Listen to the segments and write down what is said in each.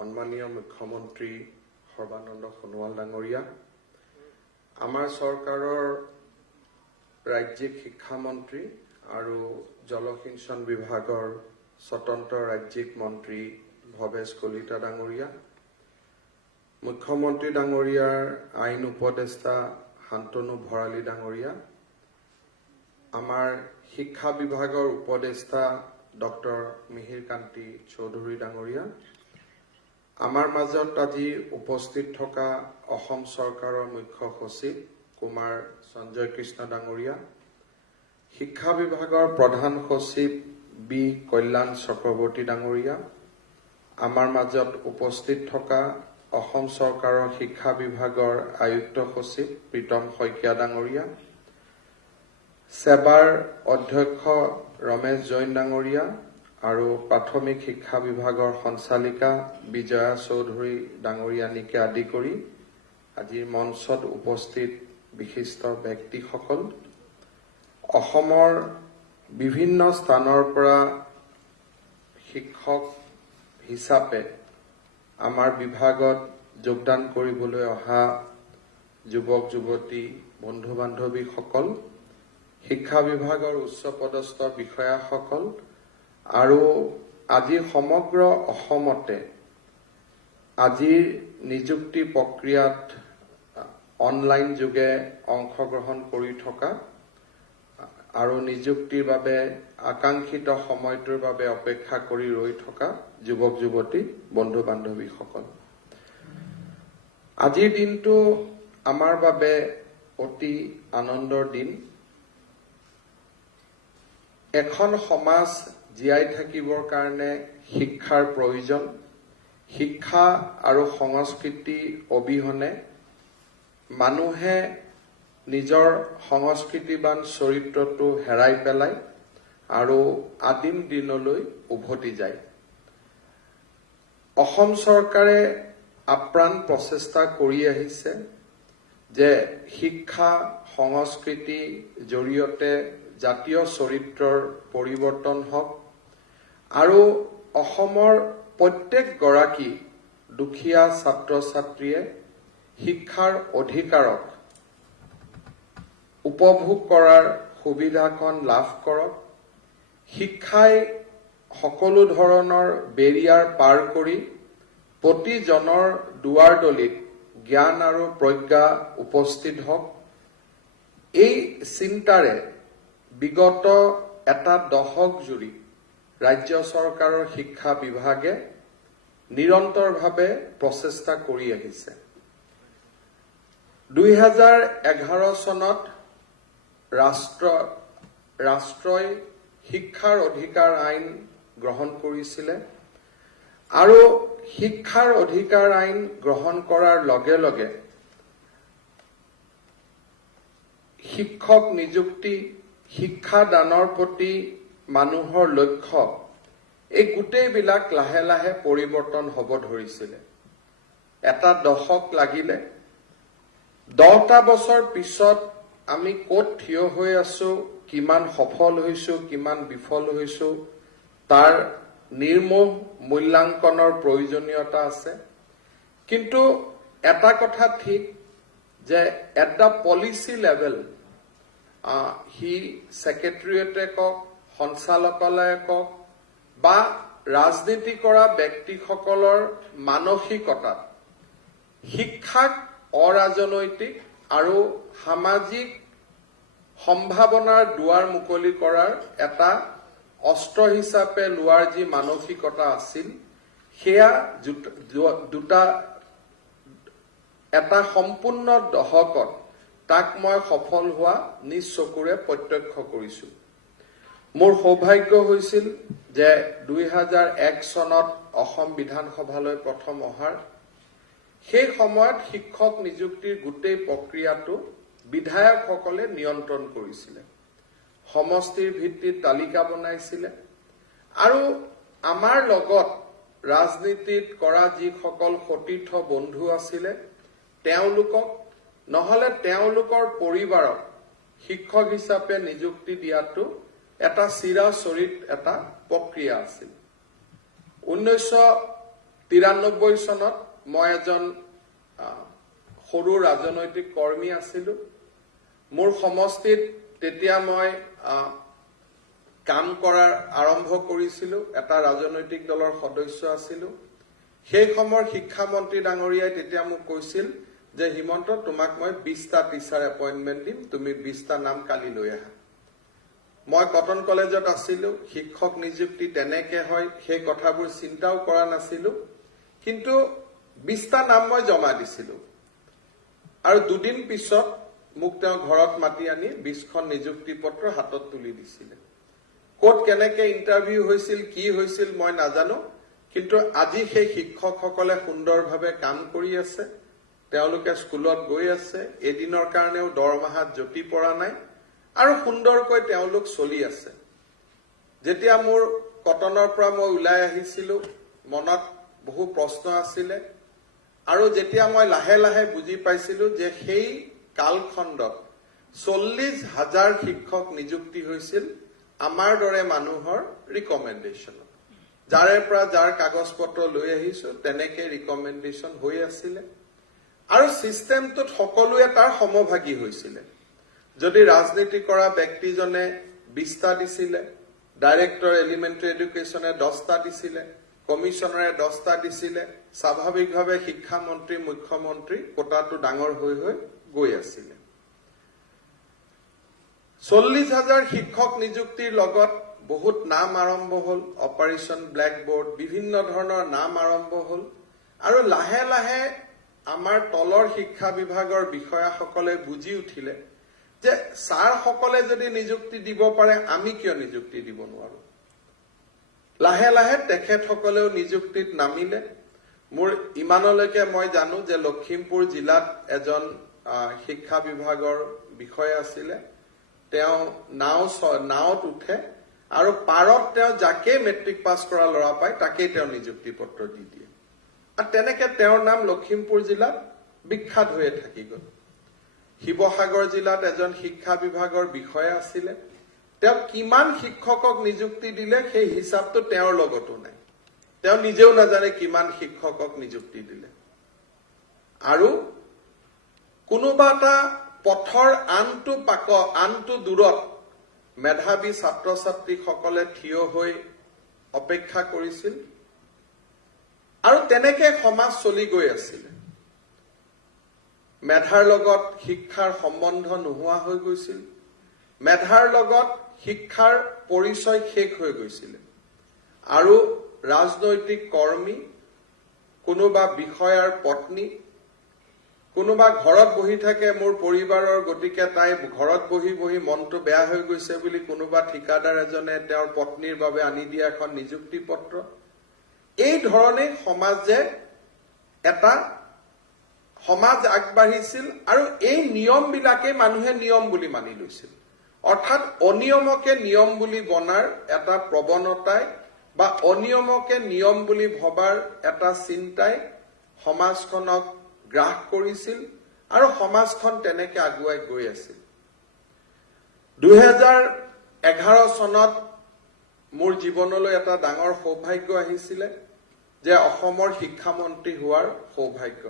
সন্মানীয় মুখ্যমন্ত্ৰী সৰ্বানন্দ সোণোৱাল ডাঙৰীয়া, আমাৰ চৰকাৰৰ ৰাজ্যিক শিক্ষামন্ত্ৰী আৰু জলসিঞ্চন বিভাগৰ স্বতন্ত্ৰ ৰাজ্যিক মন্ত্ৰী ভৱেশ কলিতা ডাঙৰীয়া, মুখ্যমন্ত্ৰী ডাঙৰীয়াৰ আইন উপদেষ্টা শান্তনু ভৰালী ডাঙৰীয়া, আমাৰ শিক্ষা বিভাগৰ উপদেষ্টা ডক্টৰ মিহিৰ কান্তি চৌধুৰী ডাঙৰীয়া, আমাৰ মাজত আজি উপস্থিত থকা অসম চৰকাৰৰ মুখ্য সচিব কুমাৰ সঞ্জয় কৃষ্ণ ডাঙৰীয়া, শিক্ষা বিভাগৰ প্ৰধান সচিব বি কল্যাণ চক্ৰৱৰ্তী ডাঙৰীয়া, আমাৰ মাজত উপস্থিত থকা অসম চৰকাৰৰ শিক্ষা বিভাগৰ আয়ুক্ত সচিব প্ৰীতম শইকীয়া ডাঙৰীয়া, সেবাৰ অধ্যক্ষ ৰমেশ জৈন ডাঙৰীয়া আৰু প্ৰাথমিক শিক্ষা বিভাগৰ সঞ্চালিকা বিজয়া চৌধুৰী ডাঙৰীয়ানীকে আদি কৰি আজিৰ মঞ্চত উপস্থিত বিশিষ্ট ব্যক্তিসকল, অসমৰ বিভিন্ন স্থানৰ পৰা শিক্ষক হিচাপে আমাৰ বিভাগত যোগদান কৰিবলৈ অহা যুৱক যুৱতী বন্ধু বান্ধৱীসকল, শিক্ষা বিভাগৰ উচ্চপদস্থ বিষয়াসকল আৰু আজি সমগ্ৰ অসমতে আজিৰ নিযুক্তি প্ৰক্ৰিয়াত অনলাইন যোগে অংশগ্ৰহণ কৰি থকা আৰু নিযুক্তিৰ বাবে আকাংক্ষিত সময়টোৰ বাবে অপেক্ষা কৰি ৰৈ থকা যুৱক যুৱতী বন্ধু বান্ধৱীসকল, আজিৰ দিনটো আমাৰ বাবে অতি আনন্দৰ দিন। এখন সমাজ জীয়াই থাকিবৰ কাৰণে শিক্ষাৰ প্ৰয়োজন। শিক্ষা আৰু সংস্কৃতি অবিহনে মানুহে নিজৰ সংস্কৃতিবান চৰিত্ৰটো হেৰাই পেলায় আৰু আদিম দিনলৈ উভতি যায়। অসম চৰকাৰে আপ্ৰাণ প্ৰচেষ্টা কৰি আহিছে যে শিক্ষা সংস্কৃতি জৰিয়তে জাতীয় চৰিত্ৰৰ পৰিৱৰ্তন হওক আৰু অসমৰ প্ৰত্যেকগৰাকী দুখীয়া ছাত্ৰ ছাত্ৰীয়ে শিক্ষাৰ অধিকাৰক উপভোগ কৰাৰ সুবিধাকণ লাভ কৰক। শিক্ষাই সকলো ধৰণৰ বেৰিয়াৰ পাৰ কৰি প্ৰতিজনৰ দুৱাৰদলিত জ্ঞান আৰু প্ৰজ্ঞা উপস্থিত হওক। এই চিন্তাৰে বিগত এটা দশক জুৰি ৰাজ্য চৰকাৰৰ শিক্ষা বিভাগে নিৰন্তৰভাৱে প্ৰচেষ্টা কৰি আহিছে। 2011 চনত ৰাষ্ট্ৰই শিক্ষাৰ অধিকাৰ আইন গ্ৰহণ কৰিছিলে আৰু শিক্ষাৰ অধিকাৰ আইন গ্ৰহণ কৰাৰ লগে লগে শিক্ষক নিযুক্তি, শিক্ষাদানৰ প্ৰতি মানুহৰ লক্ষ্য, এই গোটেইবিলাক লাহে লাহে পৰিৱৰ্তন হ'ব ধৰিছিলে। এটা দশক লাগিলে। 10টা বছৰ পিছত আমি ক'ত থিয় হৈ আছো, কিমান সফল হৈছো, কিমান বিফল হৈছো, তাৰ নিৰ্মোহ মূল্যাংকনৰ প্ৰয়োজনীয়তা আছে। কিন্তু এটা কথা ঠিক যে এট দ্য পলিচি লেভেল সি ছেক্ৰেটেৰিয়েটে কওক, সঞ্চালকালয়ে কওক বা ৰাজনীতি কৰা ব্যক্তিসকলৰ মানসিকতাত শিক্ষাক অৰাজনৈতিক আৰু সামাজিক সম্ভাৱনাৰ দুৱাৰ মুকলি কৰাৰ এটা অস্ত্ৰ হিচাপে লোৱাৰ যি মানসিকতা আছিল, সেয়া এটা সম্পূৰ্ণ দশকত তাক মই সফল হোৱা নিজ চকুৰে প্ৰত্যক্ষ কৰিছো। মোৰ সৌভাগ্য হৈছিল যে 2001 চনত অসম বিধানসভালৈ প্ৰথম অহাৰ সেই সময়ত শিক্ষক নিযুক্তিৰ গোটেই প্ৰক্ৰিয়াটো বিধায়কসকলে নিয়ন্ত্ৰণ কৰিছিলে, সমষ্টিৰ ভিত্তিত তালিকা বনাইছিলে আৰু আমাৰ লগত ৰাজনীতিত কৰা যিসকল সতীৰ্থ বন্ধু আছিলে তেওঁলোকক নহলে তেওঁলোকৰ পৰিবাৰক শিক্ষক হিচাপে নিযুক্তি দিয়াটো এটা চিৰাচৰিত এটা প্ৰক্ৰিয়া আছিল। 93 চনত মই এজন সৰু ৰাজনৈতিক কৰ্মী আছিলো। মোৰ সমষ্টিত তেতিয়া মই কাম কৰাৰ আৰম্ভ কৰিছিলো, এটা ৰাজনৈতিক দলৰ সদস্য আছিলো। সেই সময়ৰ শিক্ষামন্ত্ৰী ডাঙৰীয়াই তেতিয়া মোক কৈছিল যে হিমন্ত, তোমাক মই 20টা টিচাৰ এপইণ্টমেণ্ট দিম, তুমি 20টা নাম কালি লৈ আহা। মই কটন কলেজত আছিলো, শিক্ষক নিযুক্তি তেনেকে হয় সেই কথাবোৰ চিন্তাও কৰা নাছিলো, কিন্তু 20টা নাম মই জমা দিছিলো। আৰু দুদিন পিছত মোক তেওঁ ঘৰত মাতি আনি 20খন নিযুক্তি পত্ৰ হাতত তুলি দিছিলে। ক'ত কেনেকে ইণ্টাৰভিউ হৈছিল, কি হৈছিল মই নাজানো, কিন্তু আজি সেই শিক্ষকসকলে সুন্দৰভাৱে কাম কৰি আছে। তেওঁলোকে স্কুলত গৈ আছে, এদিনৰ কাৰণেও দৰমহাত জটি পৰা নাই আৰু সুন্দৰকৈ তেওঁলোক চলি আছে। যেতিয়া মোৰ কটনৰ পৰা মই ওলাই আহিছিলো, মনত বহু প্ৰশ্ন আছিলে আৰু যেতিয়া মই লাহে লাহে বুজি পাইছিলো যে সেই কালখণ্ডত 40,000 শিক্ষক নিযুক্তি হৈছিল আমাৰ দৰে মানুহৰ ৰিকমেণ্ডেশ্যনত। যাৰে পৰা যাৰ কাগজ পত্ৰ লৈ আহিছো তেনেকে ৰিকমেণ্ডেশ্যন হৈ আছিলে আৰু সিস্টেমটোত সকলোৱে তাৰ সমভাগী হৈছিলে। যদি ৰাজনীতি কৰা ব্যক্তিজনে 20টা দিছিলে, ডাইৰেক্টৰ এলিমেণ্টাৰী এডুকেশ্যনে 10টা দিছিলে, কমিশনাৰে 10টা দিছিলে, স্বাভাৱিকভাৱে শিক্ষামন্ত্ৰী মুখ্যমন্ত্ৰী কোটাটো ডাঙৰ হৈ হৈ গৈ আছিলে। 40,000 শিক্ষক নিযুক্তিৰ লগত বহুত নাম আৰম্ভ হল, অপাৰেশ্যন ব্লেকবোৰ্ড, বিভিন্ন ধৰণৰ নাম আৰম্ভ হল আৰু লাহে লাহে আমাৰ তলৰ শিক্ষা বিভাগৰ বিষয়াসকলে বুজি উঠিলে যে ছাৰসকলে যদি নিযুক্তি দিব পাৰে আমি কিয় নিযুক্তি দিব নোৱাৰো। লাহে লাহে তেখেতসকলেও নিযুক্তিত নামিলে। মোৰ ইমানলৈকে মই জানো যে লখিমপুৰ জিলাত এজন শিক্ষা বিভাগৰ বিষয়া আছিলে, তেওঁ নাওত উঠে আৰু পাৰত তেওঁ যাকে মেট্ৰিক পাছ কৰা ল'ৰা পায় তাকেই তেওঁ নিযুক্তি পত্ৰ দি দিয়ে। আৰু তেনেকে তেওঁৰ নাম লখিমপুৰ জিলাত বিখ্যাত হৈয়ে থাকি গল। শিৱসাগৰ জিলাত এজন শিক্ষা বিভাগৰ বিষয়া আছিলে, তেওঁ কিমান শিক্ষকক নিযুক্তি দিলে সেই হিচাপটো তেওঁৰ লগতো নাই, তেওঁ নিজেও নাজানে কিমান শিক্ষকক নিযুক্তি দিলে। আৰু কোনোবা এটা পথৰ আনটো দূৰত মেধাৱী ছাত্ৰ ছাত্ৰীসকলে থিয় হৈ অপেক্ষা কৰিছিল আৰু তেনেকে সমাজ চলি গৈ আছিল। মেধাৰ লগত শিক্ষাৰ সম্বন্ধ নোহোৱা হৈ গৈছিল, মেধাৰ লগত শিক্ষাৰ পৰিচয় শেষ হৈ গৈছিল আৰু ৰাজনৈতিক কৰ্মী, কোনোবা বিষয়াৰ পত্নী, কোনোবা ঘৰত বহি থাকে মোৰ পৰিবাৰৰ, গতিকে তাই ঘৰত বহি বহি মনটো বেয়া হৈ গৈছে বুলি কোনোবা ঠিকাদাৰ এজনে তেওঁৰ পত্নীৰ বাবে আনি দিয়া এখন নিযুক্তি পত্ৰ। এই ধৰণে সমাজ আগবাঢ়িছিল আৰু এই নিয়মবিলাকে মানুহে নিয়ম বুলি মানি লৈছিল। অৰ্থাৎ অনিয়মকে নিয়ম বুলি বনাৰ এটা প্ৰৱণতাই বা অনিয়মকে নিয়ম বুলি ভবাৰ এটা চিন্তাই সমাজখনক গ্ৰাস কৰিছিল আৰু সমাজখন তেনেকে আগুৱাই গৈ আছিল। 2011 চনত মোৰ জীৱনলৈ এটা ডাঙৰ সৌভাগ্য আহিছিলে যে অসমৰ শিক্ষামন্ত্ৰী হোৱাৰ সৌভাগ্য।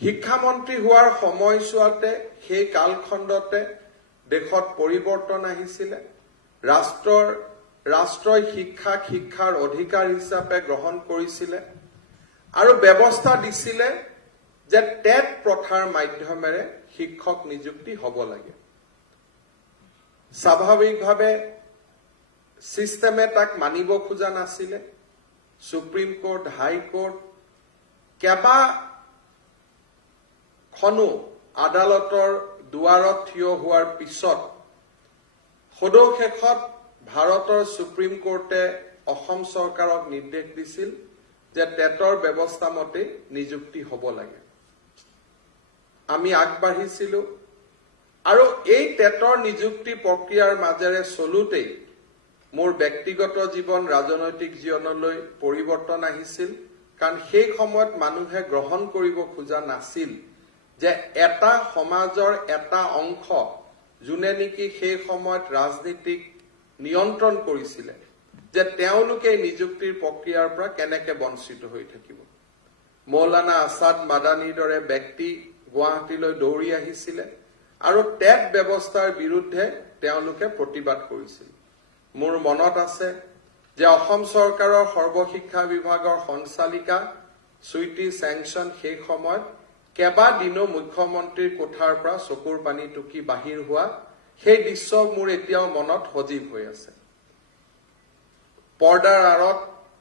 শিক্ষামন্ত্ৰী হোৱাৰ সময়ছোৱাতে সেই কালখণ্ডতে দেশত পৰিৱৰ্তন আহিছিলে। ৰাষ্ট্ৰই শিক্ষাৰ অধিকাৰ হিচাপে গ্ৰহণ কৰিছিলে আৰু ব্যৱস্থা দিছিলে যে টেট প্ৰথাৰ মাধ্যমেৰে শিক্ষক নিযুক্তি হ'ব লাগে। স্বাভাৱিকভাৱে সিস্টেমে তাক মানিব খোজা নাছিলে। সুপ্ৰিম কোৰ্ট, হাইকোৰ্ট কেইবাখনো আদালতৰ দুৱাৰত থিয় হোৱাৰ পিছত সদৌ ভাৰতৰ সুপ্ৰিম কোৰ্টে অসম চৰকাৰক নিৰ্দেশ দিছিল যে টেটৰ ব্যৱস্থা মতে নিযুক্তি হ'ব লাগে। আমি আগবাঢ়িছিলো আৰু এই টেটৰ নিযুক্তি প্ৰক্ৰিয়াৰ মাজেৰে চলোতেই মোৰ ব্যক্তিগত জীৱন, ৰাজনৈতিক জীৱনলৈ পৰিৱৰ্তন আহিছিল। কাৰণ সেই সময়ত মানুহে গ্ৰহণ কৰিব খোজা নাছিল যে এটা সমাজৰ এটা অংশ যোনে নেকি সেই সময়ত ৰাজনীতিক নিয়ন্ত্ৰণ কৰিছিলে, যে তেওঁলোকে নিযুক্তিৰ প্ৰক্ৰিয়াৰ পৰা কেনেকৈ বঞ্চিত হৈ থাকিব। মৌলানা আছাদ মাদানীৰ দৰে ব্যক্তি গুৱাহাটীলৈ দৌৰি আহিছিলে আৰু টেট ব্যৱস্থাৰ বিৰুদ্ধে তেওঁলোকে প্ৰতিবাদ কৰিছিল। মোৰ মনত আছে যে অসম চৰকাৰৰ সৰ্বশিক্ষা বিভাগৰ সঞ্চালিকা সুইটি চেংচন সেই সময়ত কেইবাদিনো মুখ্যমন্ত্ৰীৰ কোঠাৰ পৰা চকুৰ পানী টুকি বাহিৰ হোৱা সেই দৃশ্য মোৰ এতিয়াও মনত সজীৱ হৈ আছে। পৰ্দাৰ আঁৰত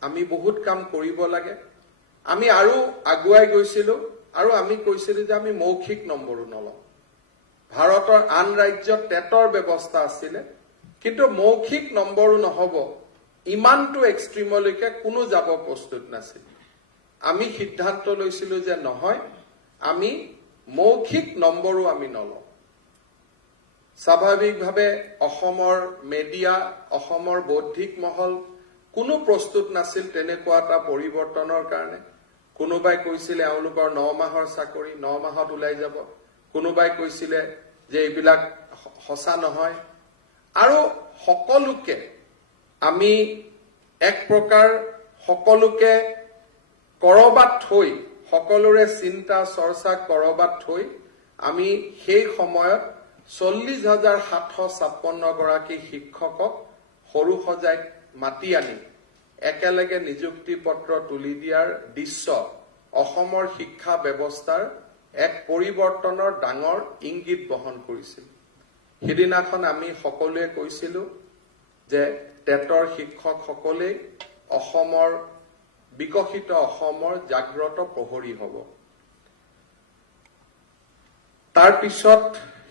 আমি বহুত কাম কৰিব লাগে। আমি আৰু আগুৱাই গৈছিলো আৰু আমি কৈছিলো যে আমি মৌখিক নম্বৰো নলওঁ। ভাৰতৰ আন ৰাজ্যত টেটৰ ব্যৱস্থা আছিলে, কিন্তু মৌখিক নম্বৰো নহব ইমানটো এক্সট্ৰিমলৈকে কোনো যাব প্ৰস্তুত নাছিল। আমি সিদ্ধান্ত লৈছিলো যে নহয়, আমি মৌখিক নম্বৰো আমি নলওঁ। স্বাভাৱিকভাৱে অসমৰ মিডিয়া, অসমৰ বৌদ্ধিক মহল কোনো প্ৰস্তুত নাছিল তেনেকুৱা এটা পৰিৱৰ্তনৰ কাৰণে। কোনোবাই কৈছিলে এওঁলোকৰ 9 মাহৰ চাকৰি 9 মাহত ওলাই যাব, কোনোবাই কৈছিলে যে এইবিলাক সঁচা নহয়। আৰু সকলোকে আমি এক প্ৰকাৰ সকলোকে কৰবাত থৈ, সকলোৰে চিন্তা চৰ্চা কৰবাত থৈ আমি সেই সময়ত 40,756 গৰাকী শিক্ষকক সৰু সজাই মাতি আনি একেলগে নিযুক্তি পত্ৰ তুলি দিয়াৰ দৃশ্য অসমৰ শিক্ষা ব্যৱস্থাৰ এক পৰিৱৰ্তনৰ ডাঙৰ ইংগিত বহন কৰিছিল। সেইদিনাখন আমি সকলোৱে কৈছিলো যে টেটৰ শিক্ষকসকলেই অসমৰ বিকশিত অসমৰ জাগ্ৰত প্ৰহৰী হ'ব। তাৰ পিছত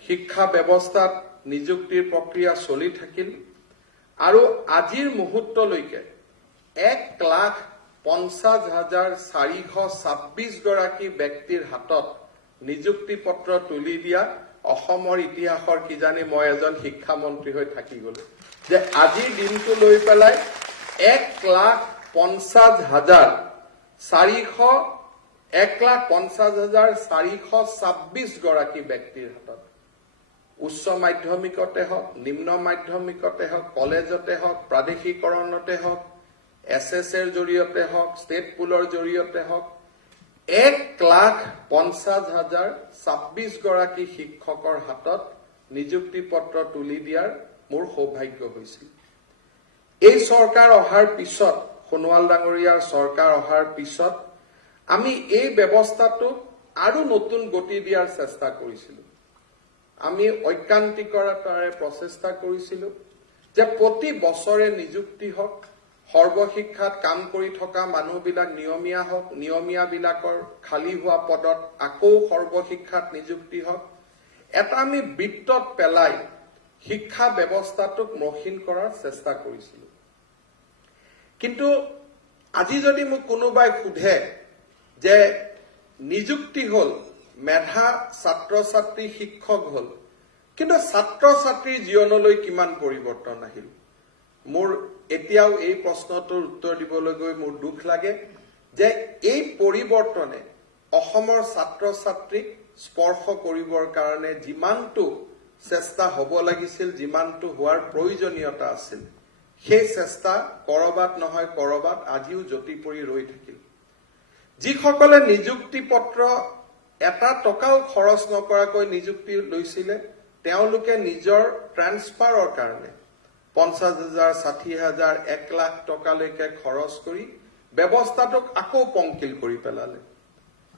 শিক্ষা ব্যৱস্থাত নিযুক্তিৰ প্ৰক্ৰিয়া চলি থাকিল আৰু আজিৰ মুহূৰ্তলৈকে 1,50,426 গৰাকী ব্যক্তিৰ হাতত নিযুক্তি পত্ৰ তুলি দিয়া অসমৰ ইতিহাসৰ কিজানি মই এজন শিক্ষামন্ত্ৰী হৈ থাকি গলো যে আজিৰ দিনটো লৈ পেলাই 1,50,426 গৰাকী ব্যক্তিৰ হাতত উচ্চ মাধ্যমিকতে হওক, নিম্ন মাধ্যমিকতে হওক, কলেজতে হওক, প্ৰাদেশিকৰণতে হওক, SSৰ জৰিয়তে হওক, ষ্টেট পুলৰ জৰিয়তে হওক 1,50,026 গৰাকী শিক্ষকৰ হাতত নিযুক্তি পত্ৰ তুলি দিয়াৰ মোৰ সৌভাগ্য হৈছিল। এই চৰকাৰ অহাৰ পিছত, সোণোৱাল ডাঙৰীয়াৰ চৰকাৰ অহাৰ পিছত আমি এই ব্যৱস্থাটো আৰু নতুন গতি দিয়াৰ চেষ্টা কৰিছিলো। আমি ঐকান্তিকতাৰে প্ৰচেষ্টা কৰিছিলো যে প্ৰতি বছৰে নিযুক্তি হওক, সৰ্বশিক্ষাত কাম কৰি থকা মানুহবিলাক নিয়মীয়া হওক, নিয়মীয়াবিলাকৰ খালী হোৱা পদত আকৌ সৰ্বশিক্ষাত নিযুক্তি হওক। এটা আমি বৃত্তত পেলাই শিক্ষা ব্যৱস্থাটোক মসৃণ কৰাৰ চেষ্টা কৰিছিলো। কিন্তু আজি যদি মোক কোনোবাই সোধে যে নিযুক্তি হল, মেধা ছাত্ৰ ছাত্ৰী শিক্ষক হল, কিন্তু ছাত্ৰ ছাত্ৰীৰ জীৱনলৈ কিমান পৰিৱৰ্তন আহিল, মোৰ এতিয়াও এই প্ৰশ্নটোৰ উত্তৰ দিবলৈ গৈ মোৰ দুখ লাগে যে এই পৰিৱৰ্তনে অসমৰ ছাত্ৰ ছাত্ৰীক স্পৰ্শ কৰিবৰ কাৰণে যিমানটো চেষ্টা হ'ব লাগিছিল, যিমানটো হোৱাৰ প্ৰয়োজনীয়তা আছিল, সেই চেষ্টা কৰবাত নহয় কৰবাত আজিও যতি পৰি ৰৈ থাকিল। যিসকলে নিযুক্তি পত্ৰ এটা টকাও খৰচ নকৰাকৈ নিযুক্তি লৈছিলে, তেওঁলোকে নিজৰ ট্ৰান্সফাৰৰ কাৰণে 50,000, 60,000, 1 লাখ টকালৈকে খৰচ কৰি ব্যৱস্থাটোক আকৌ পংকিল কৰি পেলালে।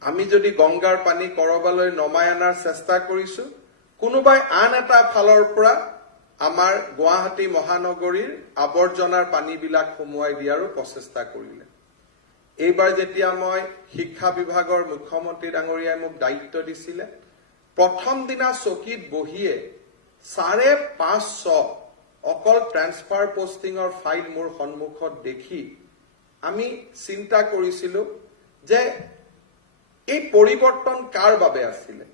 আমি যদি গংগাৰ পানী কৰবালৈ নমাই অনাৰ চেষ্টা কৰিছো, কোনোবাই আন এটা ফালৰ পৰা আমাৰ গুৱাহাটী মহানগৰীৰ আৱৰ্জনাৰ পানীবিলাক সুমুৱাই দিয়াৰো প্ৰচেষ্টা কৰিলে। এইবাৰ যেতিয়া মই শিক্ষা বিভাগৰ মুখ্যমন্ত্ৰী ডাঙৰীয়াই মোক দায়িত্ব দিছিলে, প্ৰথম দিনা চকীত বহিয়ে 550 অকল ট্ৰান্সফাৰ পোষ্টিঙৰ ফাইল মোৰ সন্মুখত দেখি আমি চিন্তা কৰিছিলো যে এই পৰিৱৰ্তন কাৰ বাবে আছিলে?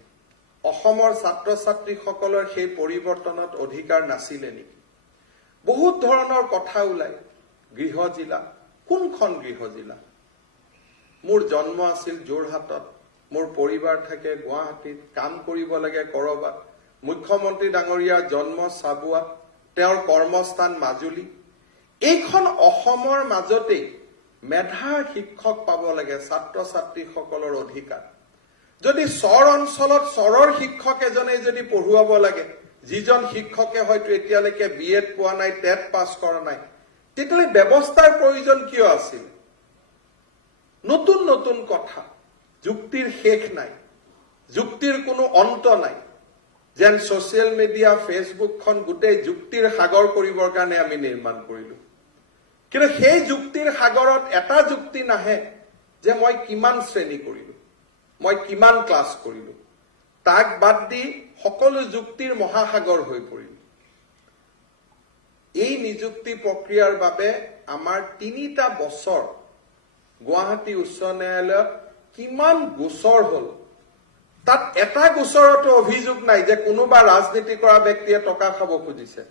অসমৰ ছাত্ৰ ছাত্ৰীসকলৰ সেই পৰিৱৰ্তনত অধিকাৰ নাছিলে নেকি? বহুত ধৰণৰ কথা ওলাই। গৃহ জিলা, কোনখন গৃহ জিলা? মোৰ জন্ম আছিল যোৰহাটত, মোৰ পৰিবাৰ থাকে গুৱাহাটীত, কাম কৰিব লাগে কৰবাত। মুখ্যমন্ত্ৰী ডাঙৰীয়াৰ জন্ম চাবুৱাত, তেওঁৰ কৰ্মস্থান মাজুলী। এইখন অসমৰ মাজতেই মেধাৰ শিক্ষক পাব লাগে ছাত্ৰ ছাত্ৰীসকলৰ অধিকাৰ যদি চৰ অঞ্চলত চৰৰ শিক্ষক এজনে যদি পঢ়ুৱাব লাগে যিজন শিক্ষকে হয়তো এতিয়ালৈকে বিএড পোৱা নাই টেট পাছ কৰা নাই তেতিয়ালে ব্যৱস্থাৰ প্ৰয়োজন কিয় আছিল নতুন নতুন কথা যুক্তিৰ শেষ নাই যুক্তিৰ কোনো অন্ত নাই যেন সোশ্যাল মিডিয়া ফেসবুকখন গোটেই যুক্তিৰ সাগৰ কৰিবৰ কাৰণে আমি নিৰ্মাণ কৰিলো কিন্তু সেই যুক্তিৰ সাগৰত এটা যুক্তি নাহে যে মই কিমান শ্ৰেণী কৰিলো মই কিমান ক্লাছ কৰিলো তাক বাদ দি সকলো যুক্তিৰ মহাসাগৰ হৈ পৰিল এই নিযুক্তি প্ৰক্ৰিয়াৰ বাবে আমাৰ ৩টা বছৰ গুৱাহাটী উচ্চ ন্যায়ালয়ত কিমান গোচৰ হল তাত এটা গোচৰতো অভিযোগ নাই যে কোনোবা ৰাজনীতি কৰা ব্যক্তিয়ে টকা খাব খুজিছে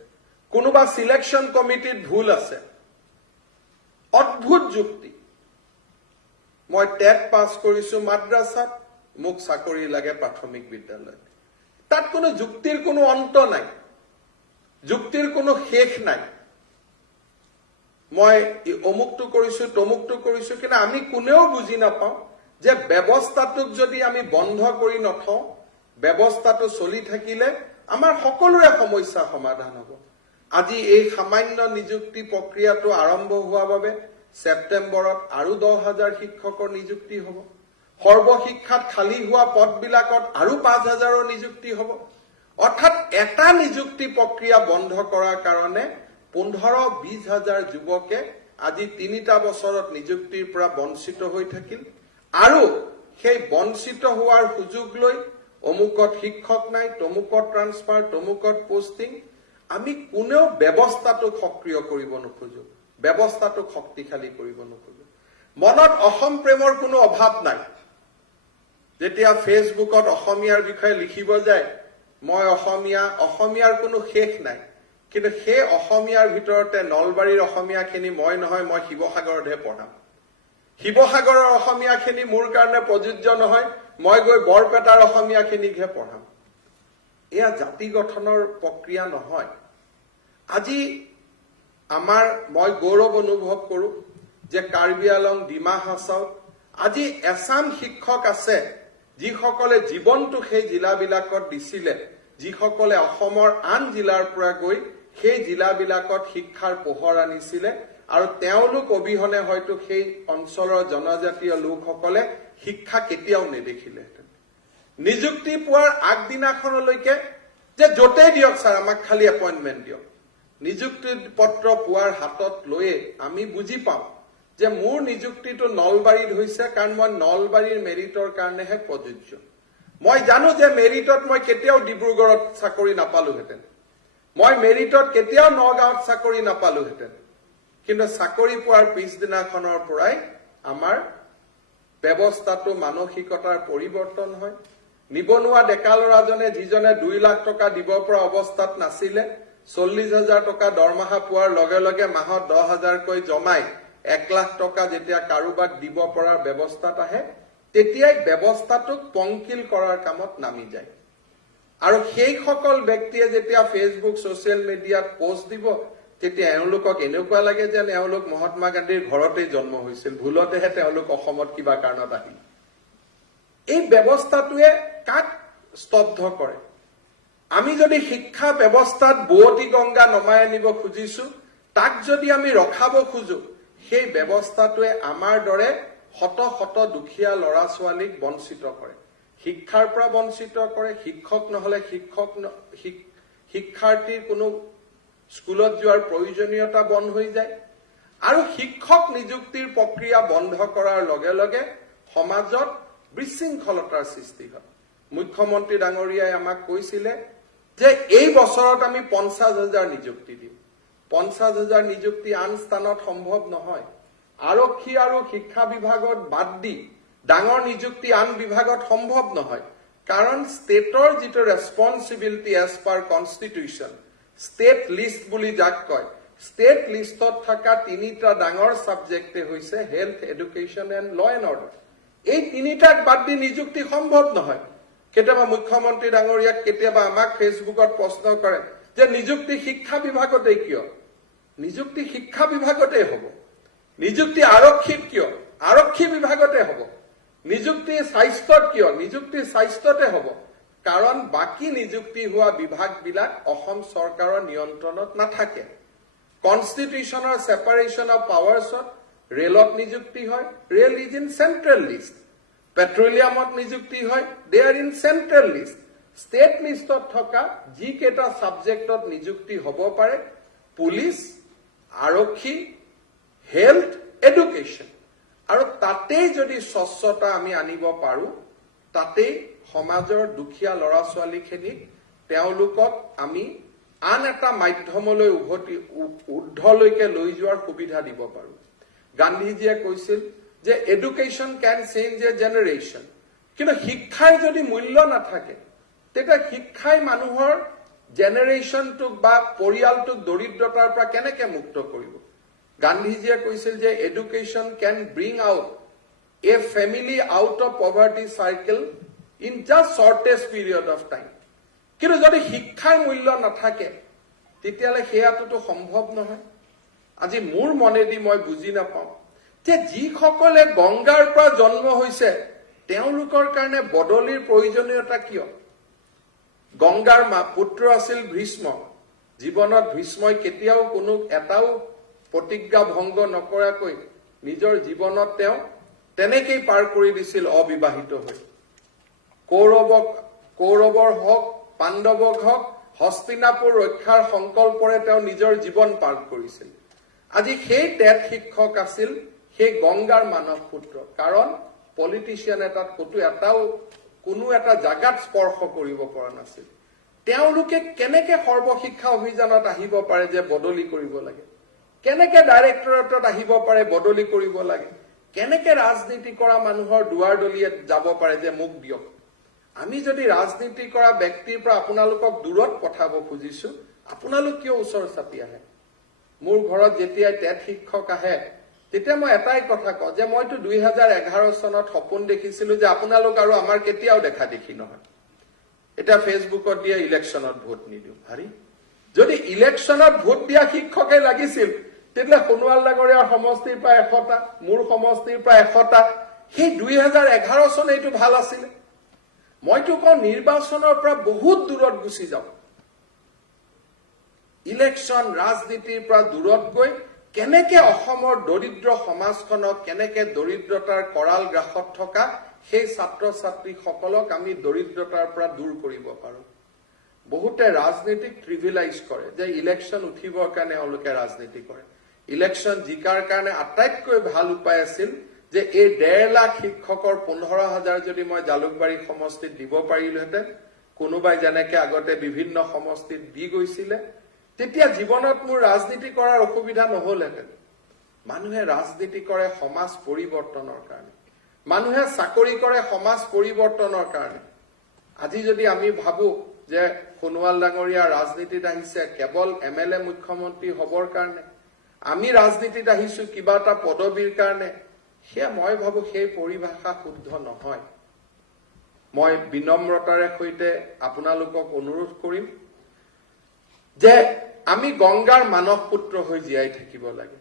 কোনোবা সিলেকশন কমিটিত ভুল আছে অদ্ভুত যুক্তি মই টেট পাছ কৰিছো মাদ্ৰাসাত মোক চাকৰি লাগে প্ৰাথমিক বিদ্যালয়ত তাত কোনো যুক্তিৰ কোনো অন্ত নাই যুক্তিৰ কোনো শেষ নাই মই অমুকটো কৰিছো তমুকটো কৰিছো কিন্তু আমি কোনেও বুজি নাপাওঁ যে ব্যৱস্থাটোক যদি আমি বন্ধ কৰি নথওঁ ব্যৱস্থাটো চলি থাকিলে আমাৰ সকলোৰে সমস্যা সমাধান হ'ব আজি এই সামান্য নিযুক্তি প্ৰক্ৰিয়াটো আৰম্ভ হোৱা বাবে সেপ্টেম্বৰত আৰু 10,000 শিক্ষকৰ নিযুক্তি হ'ব সৰ্বশিক্ষাত খালী হোৱা পদবিলাকত আৰু 5,000ৰ নিযুক্তি হ'ব অৰ্থাৎ এটা নিযুক্তি প্ৰক্ৰিয়া বন্ধ কৰাৰ কাৰণে 15-20,000 যুৱকে আজি 3টা বছৰত নিযুক্তিৰ পৰা বঞ্চিত হৈ থাকিল আৰু সেই বঞ্চিত হোৱাৰ সুযোগ লৈ অমুকত শিক্ষক নাই তমুকত ট্ৰান্সফাৰ তমুকত পোষ্টিং আমি কোনেও ব্যৱস্থাটো সক্ৰিয় কৰিব নোখোজো ব্যৱস্থাটো শক্তিশালী কৰিব নোখোজো মনত অসম প্ৰেমৰ কোনো অভাৱ নাই যেতিয়া ফেসবুকত অসমীয়াৰ বিষয়ে লিখিব যায় মই অসমীয়াৰ কোনো শেষ নাই কিন্তু সেই অসমীয়াৰ ভিতৰতে নলবাৰীৰ অসমীয়াখিনি মই নহয় মই শিৱসাগৰতহে পঢ়াম শিৱসাগৰৰ অসমীয়াখিনি মোৰ কাৰণে প্ৰযোজ্য নহয় মই গৈ বৰপেটাৰ অসমীয়াখিনিকহে পঢ়াম এয়া জাতি গঠনৰ প্ৰক্ৰিয়া নহয় আজি মই গৌৰৱ অনুভৱ কৰো যে কাৰ্বি আলং ডিমা হাছাওত আজি এছাম শিক্ষক আছে যিসকলে জীৱনটো সেই জিলাবিলাকত দিছিলে যিসকলে অসমৰ আন জিলাৰ পৰা গৈ সেই জিলাবিলাকত শিক্ষাৰ পোহৰ আনিছিলে আৰু তেওঁলোক অবিহনে হয়তো সেই অঞ্চলৰ জনজাতীয় লোকসকলে শিক্ষা কেতিয়াও নেদেখিলেহেঁতেন নিযুক্তি পোৱাৰ আগদিনাখনলৈকে যে য'তেই দিয়ক ছাৰ আমাক খালি এপইণ্টমেণ্ট দিয়ক নিযুক্তি পত্ৰ পোৱাৰ হাতত লৈয়ে আমি বুজি পাওঁ যে মোৰ নিযুক্তিটো নলবাৰীত হৈছে কাৰণ মই নলবাৰীৰ মেৰিটৰ কাৰণেহে প্ৰযোজ্য মই জানো যে মেৰিটত মই কেতিয়াও ডিব্ৰুগড়ত চাকৰি নাপালোহেঁতেন মই মেৰিটত কেতিয়াও নগাঁৱত চাকৰি নাপালোহেঁতেন কিন্তু চাকৰি পোৱাৰ পিছদিনাখনৰ পৰাই আমাৰ ব্যৱস্থাটো মানসিকতাৰ পৰিৱৰ্তন হয় নিবনুৱা ডেকা ল'ৰাজনে যিজনে 2 লাখ টকা দিব পৰা অৱস্থাত নাছিলে 40,000 টকা দৰমহা পোৱাৰ লগে লগে মাহত 10,000 কৈ জমাই 1 লাখ টকা যেতিয়া কাৰোবাক দিব পৰাৰ ব্যৱস্থাত আহে তেতিয়াই ব্যৱস্থাটোক পংকিল কৰাৰ কামত নামি যায় আৰু সেই সকল ব্যক্তিয়ে যেতিয়া ফেসবুক সোশ্যাল মিডিয়াত পোষ্ট দিব তেতিয়া এওঁলোকক এনেকুৱা লাগে যে এওঁলোক মহাত্মা গান্ধীৰ ঘৰতেই জন্ম হৈছিল ভুলতেহে তেওঁলোক অসমত কিবা কাৰণত আহিল এই ব্যৱস্থাটোৱে কাক স্তব্ধ কৰে আমি যদি শিক্ষা ব্যৱস্থাত বুৱতী গংগা নমাই আনিব খুজিছো তাক যদি আমি ৰখাব খুজো সেই ব্যৱস্থাটোৱে আমাৰ দৰে শত শত দুখীয়া ল'ৰা ছোৱালীক বঞ্চিত কৰে শিক্ষাৰ পৰা বঞ্চিত কৰে শিক্ষক নহলে শিক্ষাৰ্থীৰ কোনো স্কুলত যোৱাৰ প্ৰয়োজনীয়তা বন্ধ হৈ যায় আৰু শিক্ষক নিযুক্তিৰ প্ৰক্ৰিয়া বন্ধ কৰাৰ লগে লগে সমাজত বিশৃংখলতাৰ সৃষ্টি হয় মুখ্যমন্ত্ৰী ডাঙৰীয়াই আমাক কৈছিলে যে এই বছৰত আমি 50,000 নিযুক্তি দিম 50,000 নিযুক্তি আন স্থানত সম্ভৱ নহয় আৰক্ষী আৰু শিক্ষা বিভাগত বাদ দি ডাঙৰ নিযুক্তি আন বিভাগত সম্ভৱ নহয় কাৰণ ষ্টেটৰ যিটো responsibility as per constitution state list বুলি যাক কয় ষ্টেট লিষ্টত থকা 3টা ডাঙৰ সাবজেক্টে হৈছে হেলথ এডুকেশ্যন এণ্ড ল এণ্ড অৰ্ডাৰ এই 3টাক বাদ দি নিযুক্তি সম্ভৱ নহয় কেতিয়াবা মুখ্যমন্ত্ৰী ডাঙৰীয়াক কেতিয়াবা আমাক ফেসবুকত প্ৰশ্ন কৰে যে নিযুক্তি শিক্ষা বিভাগতে কিয় নিযুক্তি শিক্ষা বিভাগতে হ'ব, নিযুক্তি আৰক্ষীত কিয় আৰক্ষী বিভাগতে হ'ব, নিযুক্তি স্বাস্থ্যত কিয় নিযুক্তি স্বাস্থ্যতে হ'ব, কাৰণ বাকী নিযুক্তি হোৱা বিভাগবিলাক অসম চৰকাৰৰ নিয়ন্ত্ৰণত নাথাকে। কনষ্টিটিউচনৰ সেপাৰেশন অফ পাৱাৰ্ছত ৰেলত নিযুক্তি হয়, rail is in central list, পেট্ৰলিয়ামত নিযুক্তি হয়, they are in central list. State লিষ্টত থকা যিকেইটা ছাবজেক্টত নিযুক্তি হ'ব পাৰে, পুলিচ, আৰক্ষী, হেল্থ, এডুকেশ্যন, আৰু তাতেই যদি স্বচ্ছতা আমি আনিব পাৰো, তাতেই সমাজৰ দুখীয়া ল'ৰা ছোৱালীখিনিক তেওঁলোকক আমি আন এটা মাধ্যমলৈ ঊৰ্ধলৈকে লৈ যোৱাৰ সুবিধা দিব পাৰো। গান্ধীজীয়ে কৈছিল যে education can change A generation, কিন্তু শিক্ষাৰ যদি মূল্য নাথাকে তেতিয়া শিক্ষাই মানুহৰ জেনেৰেশ্যনটোক বা পৰিয়ালটোক দৰিদ্ৰতাৰ পৰা কেনেকে মুক্ত কৰিব। গান্ধীজীয়ে কৈছিল যে education can bring out a family out of poverty circle in just shortest period of time. কিন্তু যদি শিক্ষাৰ মূল্য নাথাকে তেতিয়ালে সেয়াটোতো সম্ভৱ নহয়। আজি মোৰ মনেদি মই বুজি নাপাওঁ যে যিসকলে গংগাৰ পৰা জন্ম হৈছে তেওঁলোকৰ কাৰণে বদলিৰ প্ৰয়োজনীয়তা কিয়। গংগাৰ পুত্ৰ আছিল ভীষ্ম, জীৱনত ভীষ্মই কেতিয়াও কোনো এটাও প্ৰতিজ্ঞা ভংগ নকৰাকৈ নিজৰ জীৱনত তেওঁ তেনেকেই পাৰ কৰি দিছিল অবিবাহিত হৈ। কৌৰৱৰ হওক পাণ্ডৱক হওক হস্তিনাপুৰ ৰক্ষাৰ সংকল্পৰে তেওঁ নিজৰ জীৱন পাৰ কৰিছিল। আজি সেই টেট শিক্ষক আছিল সেই গংগাৰ মানৱ পুত্ৰ, কাৰণ পলিটিচিয়ান এটাত কোনো এটা জাগাত স্পৰ্শ কৰিব পৰা নাছিল। তেওঁলোকে কেনেকে সৰ্বশিক্ষা অভিযানত আহিব পাৰে যে বদলি কৰিব লাগে, কেনেকে ডাইৰেক্টৰেটত আহিব পাৰে বদলি কৰিব লাগে, কেনেকে ৰাজনীতি কৰা মানুহৰ দুৱাৰ দলিয়ে যাব পাৰে যে মোক দিয়ক। আমি যদি ৰাজনীতি কৰা ব্যক্তিৰ পৰা আপোনালোকক দূৰত পঠাব খুজিছো, আপোনালোক কিয় ওচৰ চাপি আহে। মোৰ ঘৰত যেতিয়া টেট শিক্ষক আহে তেতিয়া মই এটাই কথা কওঁ যে মইতো 2011 চনত সপোন দেখিছিলো যে আপোনালোক আৰু আমাৰ কেতিয়াও দেখা দেখি নহয়। এটা ফেচবুকত দিয়া ইলেকশ্যনত ভোট নিদিওঁ। হাৰি যদি ইলেকশ্যনত ভোট দিয়া শিক্ষকে লাগিছিল তেতিয়াহ'লে সোণোৱাল ডাঙৰীয়াৰ সমষ্টিৰ পৰা 100টা, মোৰ সমষ্টিৰ পৰা 100টা, সেই 2011 চন এইটো ভাল আছিলে। মইতো কওঁ নিৰ্বাচনৰ পৰা বহুত দূৰত গুচি যাওঁ, ইলেকশ্যন ৰাজনীতিৰ পৰা দূৰত গৈ কেনেকে অসমৰ দৰিদ্ৰ সমাজখনক, কেনেকে দৰিদ্ৰতাৰ কৰাল গ্ৰাসত থকা সেই ছাত্ৰ ছাত্ৰীসকলক আমি দৰিদ্ৰতাৰ পৰা দূৰ কৰিব পাৰো। বহুতে ৰাজনীতিক ট্ৰিভিলাইজ কৰে যে ইলেকশ্যন উঠিবৰ কাৰণে তেওঁলোকে ৰাজনীতি কৰে। ইলেকশ্যন জিকাৰ কাৰণে আটাইতকৈ ভাল উপায় আছিল যে এই 1.5 লাখ শিক্ষকৰ 15,000 যদি মই জালুকবাৰী সমষ্টিত দিব পাৰিলোহেঁতেন, কোনোবাই যেনেকে আগতে বিভিন্ন সমষ্টিত দি গৈছিলে, তেতিয়া জীৱনত মোৰ ৰাজনীতি কৰাৰ অসুবিধা নহলহেঁতেন। মানুহে ৰাজনীতি কৰে সমাজ পৰিৱৰ্তনৰ কাৰণে, মানুহে চাকৰি কৰে সমাজ পৰিৱৰ্তনৰ কাৰণে। আজি যদি আমি ভাবো যে সোণোৱাল ডাঙৰীয়া ৰাজনীতিত আহিছে কেৱল MLA মুখ্যমন্ত্ৰী হবৰ কাৰণে, আমি ৰাজনীতিত আহিছো কিবা এটা পদবীৰ কাৰণে, সেয়া মই ভাবো সেই পৰিভাষা শুদ্ধ নহয়। মই বিনম্ৰতাৰে সৈতে আপোনালোকক অনুৰোধ কৰিম যে আমি গংগাৰ মানৱ পুত্ৰ হৈ জীয়াই থাকিব লাগে।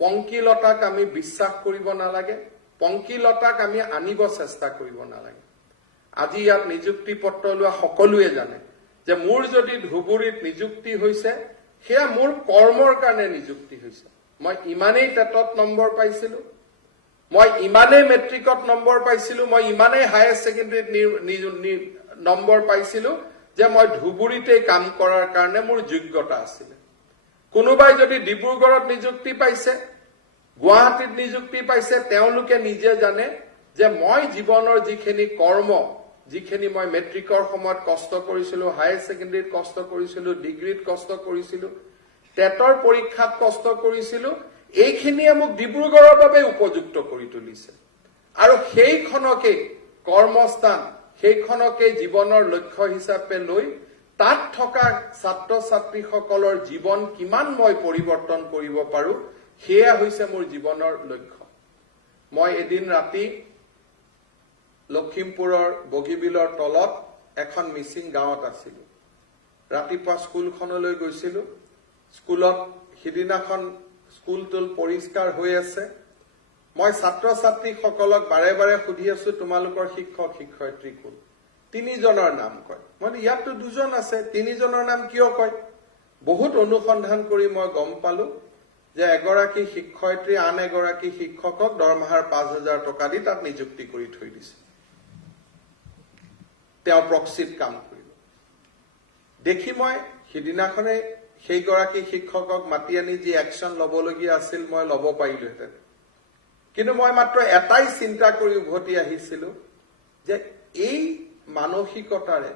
পংকিলতাক আমি বিশ্বাস কৰিব নালাগে, পংকিলতাক আমি আনিব চেষ্টা কৰিব নালাগে। আজি ইয়াত নিযুক্তি পত্ৰ লোৱা সকলোৱে জানে যে মোৰ যদি ধুবুৰীত নিযুক্তি হৈছে সেয়া মোৰ কৰ্মৰ কাৰণে নিযুক্তি হৈছে। মই ইমানেই টেটত নম্বৰ পাইছিলো, মই ইমানেই মেট্ৰিকত নম্বৰ পাইছিলো, মই ইমানেই হায়াৰ ছেকেণ্ডেৰীত নম্বৰ পাইছিলো যে মই ধুবুৰীতেই কাম কৰাৰ কাৰণে মোৰ যোগ্যতা আছিলে। কোনোবাই যদি ডিব্ৰুগড়ত নিযুক্তি পাইছে, গুৱাহাটীত নিযুক্তি পাইছে, তেওঁলোকে নিজে জানে যে মই জীৱনৰ যিখিনি কৰ্ম, যিখিনি মই মেট্ৰিকৰ সময়ত কষ্ট কৰিছিলো, হায়াৰ ছেকেণ্ডেৰীত কষ্ট কৰিছিলো, ডিগ্ৰীত কষ্ট কৰিছিলো, টেটৰ পৰীক্ষাত কষ্ট কৰিছিলো, এইখিনিয়ে মোক ডিব্ৰুগড়ৰ বাবে উপযুক্ত কৰি তুলিছে। আৰু সেইখনকে কৰ্মস্থান, সেইখনকে জীৱনৰ লক্ষ্য হিচাপে লৈ তাত থকা ছাত্ৰ ছাত্ৰীসকলৰ জীৱন কিমান মই পৰিৱৰ্তন কৰিব পাৰো, সেয়া হৈছে মোৰ জীৱনৰ লক্ষ্য। মই এদিন ৰাতি লখিমপুৰৰ বগীবিলৰ তলত এখন মিচিং গাঁৱত আছিলো। ৰাতিপুৱা স্কুলখনলৈ গৈছিলো, স্কুলত সিদিনাখন স্কুলটোল পৰিষ্কাৰ হৈ আছে মই ছাত্ৰ ছাত্ৰীসকলক বাৰে বাৰে সুধি আছো তোমালোকৰ শিক্ষক শিক্ষয়িত্ৰী কোন তিনিজনৰ নাম কয় মই ইয়াতো দুজন আছে তিনিজনৰ নাম কিয় কয় বহুত অনুসন্ধান কৰি মই গম পালো যে এগৰাকী শিক্ষয়িত্ৰী আন এগৰাকী শিক্ষকক দৰমহাৰ ৫,০০০ টকা দি তাত নিযুক্তি কৰি থৈ দিছে তেওঁ প্ৰক্সিত কাম কৰিব দেখি মই সিদিনাখনে সেইগৰাকী শিক্ষকক মাতি আনি যি একশ্যন ল'বলগীয়া আছিল মই ল'ব পাৰিলোহেঁতেন কিন্তু মই মাত্ৰ এটাই চিন্তা কৰি উভতি আহিছিলো যে এই মানসিকতাৰে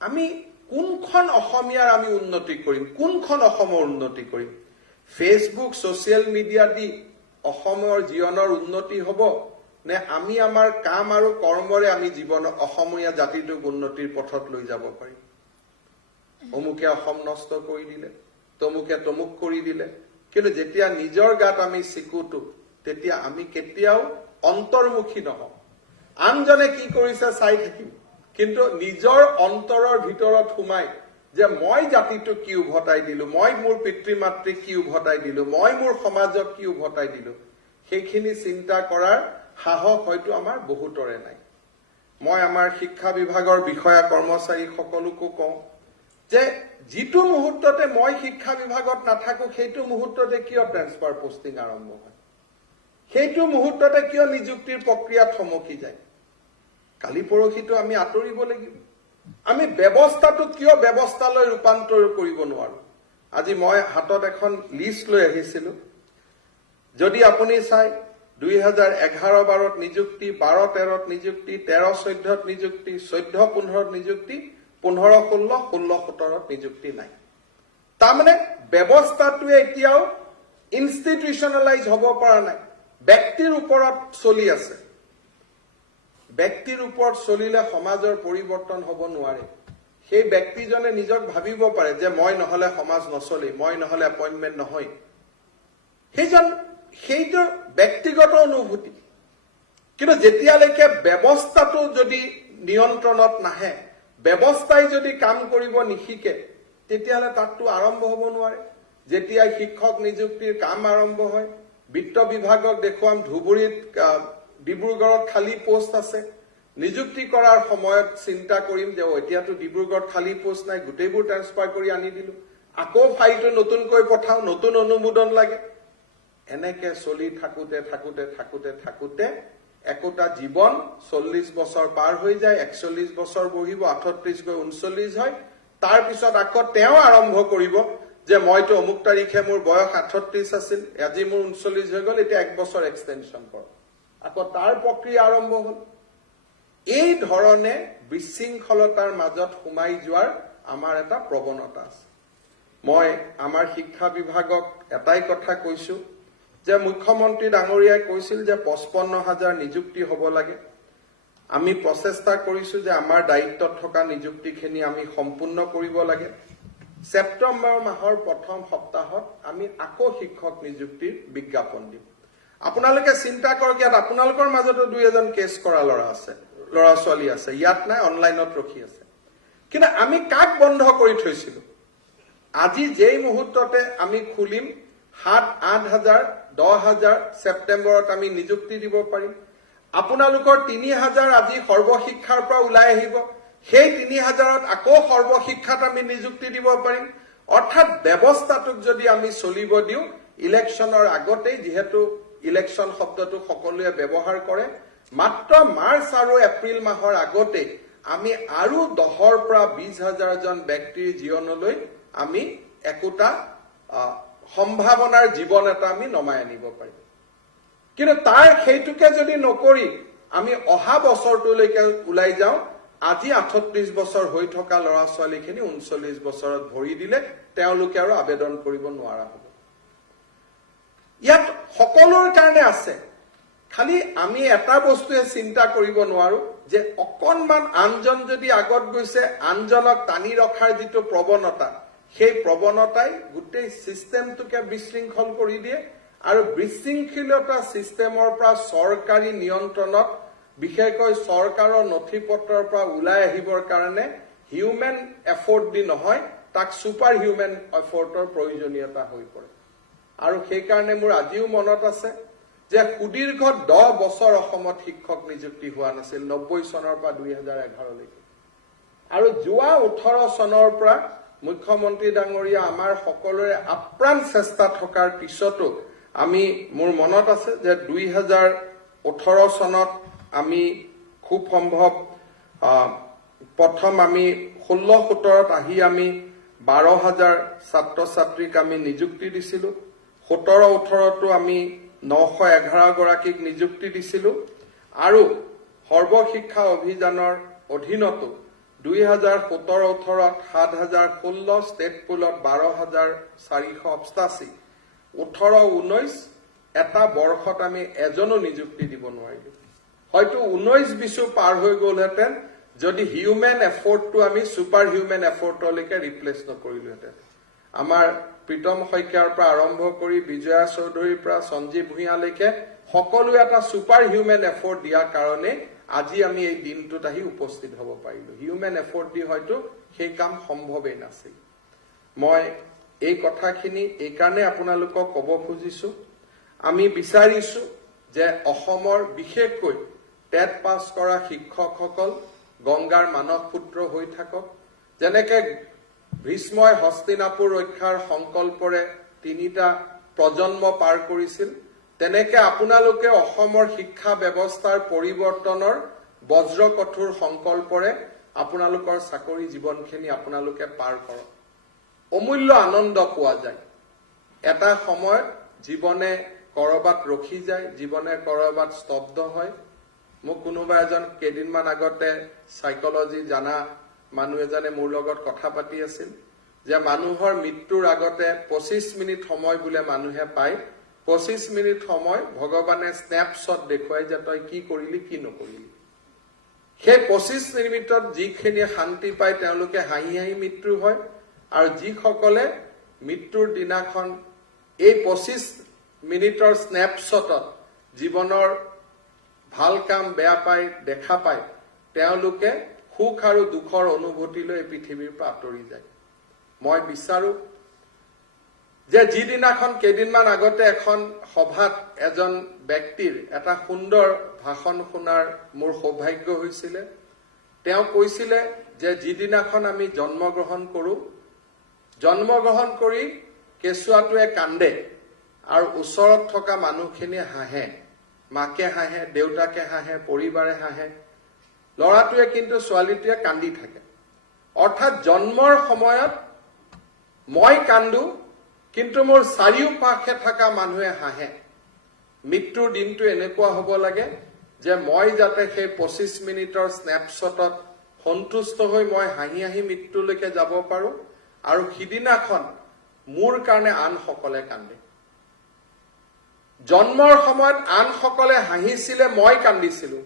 আমি কোনখন অসমীয়াৰ আমি উন্নতি কৰিম কোনখন অসমৰ উন্নতি কৰিম ফেচবুক ছচিয়েল মিডিয়া দি অসমৰ জীৱনৰ উন্নতি হ'ব নে আমি আমাৰ কাম আৰু কৰ্মৰে আমি জীৱন অসমীয়া জাতিটোক উন্নতিৰ পথত লৈ যাব পাৰিম অমুকে অসম নষ্ট কৰি দিলে তমুকে তমুক কৰি দিলে কিন্তু যেতিয়া নিজৰ গাত আমি চিকুটো তেতিয়া আমি কেতিয়াও অন্তৰ্মুখী নহওঁ আনজনে কি কৰিছে চাই থাকিম কিন্তু নিজৰ অন্তৰৰ ভিতৰত সোমাই যে মই জাতিটোক কি উভতাই দিলো মই মোৰ পিতৃ মাতৃক কি উভতাই দিলো মই মোৰ সমাজক কি উভতাই দিলো সেইখিনি চিন্তা কৰাৰ সাহস হয়তো আমাৰ বহুতৰে নাই মই আমাৰ শিক্ষা বিভাগৰ বিষয়া কৰ্মচাৰী সকলোকো কওঁ যে যিটো মুহূৰ্ততে মই শিক্ষা বিভাগত নাথাকো সেইটো মুহূৰ্ততে কিয় ট্ৰেন্সফাৰ পোষ্টিং আৰম্ভ হয় সেইটো মুহূৰ্ততে কিয় নিযুক্তিৰ প্ৰক্ৰিয়া থমকি যায় কালি পৰহিটো আমি আঁতৰিব লাগিব আমি ব্যৱস্থাটো কিয় ব্যৱস্থালৈ ৰূপান্তৰ কৰিব নোৱাৰো আজি মই হাতত এখন লিষ্ট লৈ আহিছিলো যদি আপুনি চাই 2011-12 নিযুক্তি 12-13 নিযুক্তি 13-14 নিযুক্তি 14-15 নিযুক্তি 15-16 16-17 নিযুক্তি নাই তাৰমানে ব্যৱস্থাটোৱে এতিয়াও ইনষ্টিটিউচনেলাইজ হ'ব পৰা নাই ব্যক্তিৰ ওপৰত চলি আছে ব্যক্তিৰ ওপৰত চলিলে সমাজৰ পৰিৱৰ্তন হ'ব নোৱাৰে সেই ব্যক্তিজনে নিজক ভাবিব পাৰে যে মই নহলে সমাজ নচলে মই নহলে এপইন্টমেন্ট নহয় সেইটো ব্যক্তিগত অনুভূতি কিন্তু যেতিয়ালৈকে ব্যৱস্থাটো যদি নিয়ন্ত্ৰণত নাহে ব্যৱস্থাই যদি কাম কৰিব নিশিকে তেতিয়াহলে তাতটো আৰম্ভ হ'ব নোৱাৰে যেতিয়া শিক্ষক নিযুক্তিৰ কাম আৰম্ভ হয় বিত্ত বিভাগক দেখুৱাম ধুবুৰীত ডিব্ৰুগড়ত খালী পোষ্ট আছে নিযুক্তি কৰাৰ সময়ত চিন্তা কৰিম যে এতিয়াতো ডিব্ৰুগড়ত খালী পোষ্ট নাই গোটেইবোৰ ট্ৰান্সফাৰ কৰি আনি দিলো আকৌ ফাইলটো নতুনকৈ পঠাও নতুন অনুমোদন লাগে এনেকে চলি থাকোতে থাকোতে থাকোতে থাকোতে একোটা জীৱন 40 বছৰ পাৰ হৈ যায় 41 বছৰ বহিব 38 গৈ 39 হয় তাৰ পিছত আকৌ তেওঁ আৰম্ভ কৰিব যে মইতো অমুক তাৰিখে মোৰ বয়স 38 আছিল আজি মোৰ 39 হৈ গ'ল এতিয়া 1 বছৰ এক্সটেনশন কৰ আকৌ তাৰ প্ৰক্ৰিয়া আৰম্ভ হ'ল এই ধৰণে বিশৃংখলতাৰ মাজত সোমাই যোৱাৰ আমাৰ এটা প্ৰৱণতা আছে মই আমাৰ শিক্ষা বিভাগক এটাই কথা কৈছো যে মুখ্যমন্ত্ৰী ডাঙৰীয়াই কৈছিল যে 55,000 নিযুক্তি হ'ব লাগে আমি প্ৰচেষ্টা কৰিছো যে আমাৰ দায়িত্বত থকা নিযুক্তিখিনি আমি সম্পূৰ্ণ কৰিব লাগে সেপ্টেম্বৰ মাহৰ প্ৰথম সপ্তাহত আমি আকৌ শিক্ষক নিযুক্তিৰ বিজ্ঞাপন দিম আপোনালোকে চিন্তা কৰক ইয়াত আপোনালোকৰ মাজতো দুই এজন কেছ কৰা ল'ৰা ছোৱালী আছে ইয়াত নাই অনলাইনত ৰখি আছে কিন্তু আমি কাক বন্ধ কৰি থৈছিলো আজি যেই মুহূৰ্ততে আমি খুলিম 7-8,000 10,000 সেপ্টেম্বৰত আমি নিযুক্তি দিব পাৰিম আপোনালোকৰ 3,000 আজি সৰ্বশিক্ষাৰ পৰা ওলাই আহিব সেই 3,000ত আকৌ সৰ্বশিক্ষাত আমি নিযুক্তি দিব পাৰিম অৰ্থাৎ ব্যৱস্থাটোক যদি আমি চলিব দিও ইলেকশ্যনৰ আগতেই যেহেতু ইলেকশ্যন শব্দটো সকলোৱে ব্যৱহাৰ কৰে মাত্ৰ মাৰ্চ আৰু এপ্ৰিল মাহৰ আগতে আমি আৰু 10ৰ পৰা 20,000 জন ব্যক্তিৰ জীৱনলৈ আমি একোটা সম্ভাৱনাৰ জীৱন এটা আমি নমাই আনিব পাৰিম কিন্তু তাৰ সেইটোকে যদি নকৰি আমি অহা বছৰটোলৈকে ওলাই যাওঁ আজি 38 বছৰ হৈ থকা ল'ৰা ছোৱালীখিনি 39 বছৰত ভৰি দিলে তেওঁলোকে আৰু আবেদন কৰিব নোৱাৰা হ'ব ইয়াত সকলোৰ কাৰণে আছে খালি আমি এটা বস্তুৱে চিন্তা কৰিব নোৱাৰো যে অকনমান আনজন যদি আগত গৈছে আনজনক টানি ৰখাৰ যিটো প্ৰৱণতা সেই প্ৰৱণতাই গোটেই সিস্টেমটোকে বিশৃংখল কৰি দিয়ে আৰু বিশৃংখলতা সিস্টেমৰ পৰা চৰকাৰী নিয়ন্ত্ৰণত বিশেষকৈ চৰকাৰৰ নথিপত্ৰৰ পৰা ওলাই আহিবৰ কাৰণে হিউমেন এফৰ্ট দি নহয় তাক সুপাৰ হিউমেন এফৰ্টৰ প্ৰয়োজনীয়তা হৈ পৰে আৰু সেইকাৰণে মোৰ আজিও মনত আছে যে সুদীৰ্ঘ 10 বছৰ অসমত শিক্ষক নিযুক্তি হোৱা নাছিল 90 চনৰ পৰা 2011 লৈকে আৰু যোৱা 18 চনৰ পৰা মুখ্যমন্ত্ৰী ডাঙৰীয়া আমাৰ সকলোৰে আপ্ৰাণ চেষ্টা থকাৰ পিছতো আমি মোৰ মনত আছে যে 2018 চনত আমি খুব সম্ভৱ প্ৰথম আমি 16-17ত আহি আমি 12,000 ছাত্ৰ ছাত্ৰীক আমি নিযুক্তি দিছিলো 17-18তো আমি 911 গৰাকীক নিযুক্তি দিছিলো আৰু সৰ্বশিক্ষা অভিযানৰ অধীনতো 2017-18ত 7,016 ষ্টেট পুলত 12,488 18-19 এটা বৰ্ষত আমি এজনো নিযুক্তি দিব নোৱাৰিলো হয়তো 19-20 পাৰ হৈ গ'লহেঁতেন যদি হিউম্যান এফৰ্টটো আমি সুপাৰ হিউম্যান এফৰ্টলৈকে ৰিপ্লেচ নকৰিলোহেঁতেন আমাৰ প্ৰীতম শইকীয়াৰ পৰা আৰম্ভ কৰি বিজয়া চৌধুৰীৰ পৰা সঞ্জীৱ ভূঞালৈকে সকলো এটা সুপাৰ হিউম্যান এফৰ্ট দিয়াৰ কাৰণে আজি আমি এই দিনটোত আহি উপস্থিত হ'ব পাৰিলো হিউম্যান এফৰ্ট দি হয়তো সেই কাম সম্ভৱেই নাছিল মই এই কথাখিনি এই কাৰণে আপোনালোকক ক'ব খুজিছো আমি বিচাৰিছো যে অসমৰ বিশেষকৈ টেট পাছ কৰা শিক্ষকসকল গংগাৰ মানৱ পুত্ৰ হৈ থাকক যেনেকে ভীষ্মই হস্তিনাপুৰ ৰক্ষাৰ সংকল্পৰে 3টা প্ৰজন্ম পাৰ কৰিছিল তেনেকে আপোনালোকে অসমৰ শিক্ষা ব্যৱস্থাৰ পৰিৱৰ্তনৰ বজ্ৰ কঠোৰ সংকল্পৰে আপোনালোকৰ চাকৰি জীৱনখিনি আপোনালোকে পাৰ কৰক অমূল্য আনন্দ পোৱা যায় এটা সময়ত জীৱনে কৰবাত ৰখি যায় জীৱনে কৰবাত স্তব্ধ হয় মোক কোনোবা এজন কেইদিনমান আগতে সাইকোলজি জানা মানুহ এজনে মোৰ লগত কথা পাতি আছিল যে মানুহৰ মৃত্যুৰ আগতে 25 মিনিট সময় বুলে মানুহে পায় 25 মিনিট সময় ভগৱানে স্ন্যাপশ্বট দেখুৱাই যে তই কি কৰিলি কি নকৰিলি সেই 25 মিনিটত যিখিনি শান্তি পায় তেওঁলোকে হাঁহি হাঁহি মৃত্যু হয় আৰু যিসকলে মৃত্যুৰ দিনাখন এই 25 মিনিটৰ স্ন্যাপশ্বটত জীৱনৰ ভাল কাম বেয়া পাই দেখা পায় তেওঁলোকে সুখ আৰু দুখৰ অনুভূতিলৈ পৃথিৱীৰ পৰা আঁতৰি যায় মই বিচাৰো যে যিদিনাখন কেইদিনমান আগতে এখন সভাত এজন ব্যক্তিৰ এটা সুন্দৰ ভাষণ শুনাৰ মোৰ সৌভাগ্য হৈছিল তেওঁ কৈছিল যে যিদিনাখন আমি জন্মগ্ৰহণ কৰি কেঁচুৱাটোৱে কান্দে আৰু ওচৰত থকা মানুহখিনি হাঁহে মাকে হাঁহে দেউতাকে হাঁহে পৰিবাৰে হাঁহে লৰাটোৱে কিন্তু ছোৱালীটোৱে কান্দি থাকে অৰ্থাৎ জন্মৰ সময়ত মই কান্দু কিন্তু মোৰ চাৰিওপাশে থকা মানুহে হাঁহে মৃত্যুৰ দিনটো এনেকুৱা হ'ব লাগে যে মই যাতে সেই 25 মিনিটৰ স্ন্যাপশ্বটত সন্তুষ্ট হৈ মই হাঁহি হাঁহি মৃত্যুলৈকে যাব পাৰো আৰু সিদিনাখন মোৰ কাৰণে আনসকলে কান্দে জন্মৰ সময়ত আনসকলে হাঁহিছিলে মই কান্দিছিলো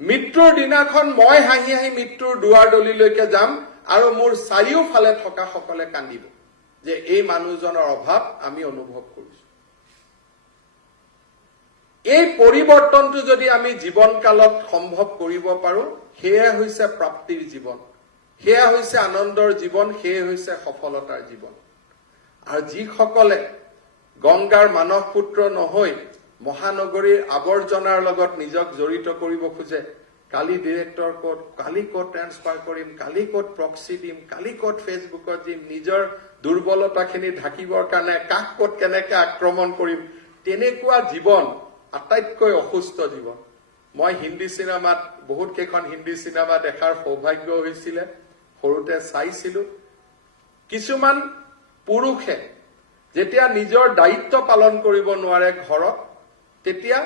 মৃত্যুৰ দিনাখন মই হাঁহি হাঁহি মৃত্যুৰ দুৱাৰ দলিলৈকে যাম আৰু মোৰ চাৰিওফালে থকা সকলে কান্দিব যে এই মানুহজনৰ অভাৱ আমি অনুভৱ কৰিছো এই পৰিৱৰ্তনটো যদি আমি জীৱনকালত সম্ভৱ কৰিব পাৰো সেয়া হৈছে প্ৰাপ্তিৰ জীৱন সেয়া হৈছে আনন্দৰ জীৱন সেয়া হৈছে সফলতাৰ জীৱন আৰু যিসকলে গংগাৰ মানৱ পুত্ৰ নহৈ মহানগৰীৰ আৱৰ্জনাৰ লগত নিজক জড়িত কৰিব খোজে কালি ডিৰেক্টৰ কোড কালি কোড ট্ৰান্সফাৰ কৰিম কালি কোড প্ৰক্সি দিম কালি কোড ফেচবুকত দিম নিজৰ দুৰ্বলতাখিনি ঢাকিবৰ কাৰণে কাক কোড কেনেকৈ আক্ৰমণ কৰিম তেনেকুৱা জীৱন আটাইতকৈ অসুস্থ জীৱন মই হিন্দী সিনেমাত বহুত কেইখন হিন্দী সিনেমা দেখাৰ সৌভাগ্য হৈছিল সৰুতে চাইছিলো কিছুমান পুৰুষে যেতিয়া নিজৰ দায়িত্ব পালন কৰিব নোৱাৰে ঘৰত তেতিয়া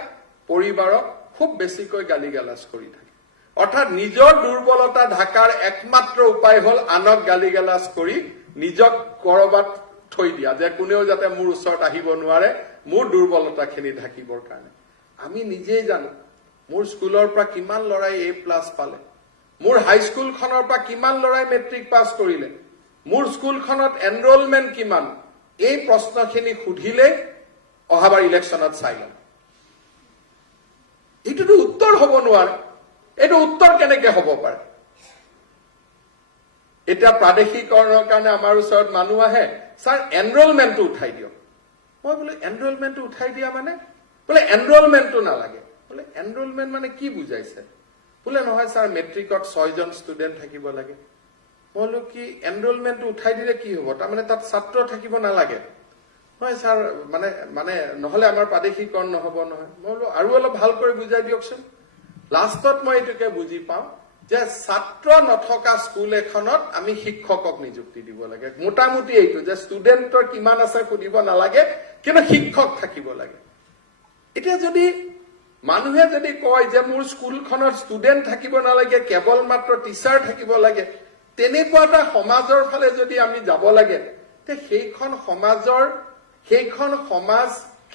পৰিবাৰক খুব বেছিকৈ গালিগালাজ কৰি থাকে অৰ্থাৎ নিজৰ দুৰ্বলতা ঢাকাৰ একমাত্ৰ উপায় হ'ল আনক গালিগালাজ কৰি নিজক কৰবাত থৈ দিয়া যে কোনেও যাতে মোৰ ওচৰত আহিব নোৱাৰে মোৰ দুৰ্বলতাখিনি ঢাকিবৰ কাৰণে আমি নিজেই জানো মোৰ স্কুলৰ পৰা কিমান লৰাই A+ পালে মোৰ হাই স্কুলখনৰ পৰা কিমান লৰাই মেট্ৰিক পাছ কৰিলে মোৰ স্কুলখনত এনৰোলমেন্ট কিমান এই প্ৰশ্নখিনি সুধিলে অহাবাৰ ইলেকশ্যনত চাই লম এইটোতো উত্তৰ হ'ব নোৱাৰে এইটো উত্তৰ কেনেকৈ হ'ব পাৰে এতিয়া প্ৰাদেশিকৰণৰ কাৰণে আমাৰ ওচৰত মানুহ আহে স্যাৰ এনৰোলমেন্টটো উঠাই দিয়ক মই বোলে এনৰোলমেণ্টটো উঠাই দিয়া মানে বোলে এনৰোলমেণ্টটো নালাগে বোলে এনৰোলমেণ্ট মানে কি বুজাইছে বোলে নহয় ছাৰ মেট্ৰিকত 6 জন ষ্টুডেণ্ট থাকিব লাগে মই বোলো কি এনৰোলমেণ্টটো উঠাই দিলে কি হ'ব তাৰমানে তাত ছাত্ৰ থাকিব নালাগে হয় ছাৰ মানে নহলে আমাৰ প্ৰাদেশিকৰণ নহব নহয় মই বোলো আৰু অলপ ভাল কৰি বুজাই দিয়কচোন লাষ্টত মই এইটোকে বুজি পাওঁ যে ছাত্ৰ নথকা স্কুল এখনত আমি শিক্ষকক নিযুক্তি দিব লাগে মোটামুটি এইটো যে ষ্টুডেণ্টৰ কিমান আছে সুধিব নালাগে কিন্তু শিক্ষক থাকিব লাগে এতিয়া যদি মানুহে যদি কয় যে মোৰ স্কুলখনত ষ্টুডেণ্ট থাকিব নালাগে কেৱল মাত্ৰ টিচাৰ থাকিব লাগে তেনেকুৱা এটা সমাজৰ ফালে যদি আমি যাব লাগে তে সেইখন সমাজ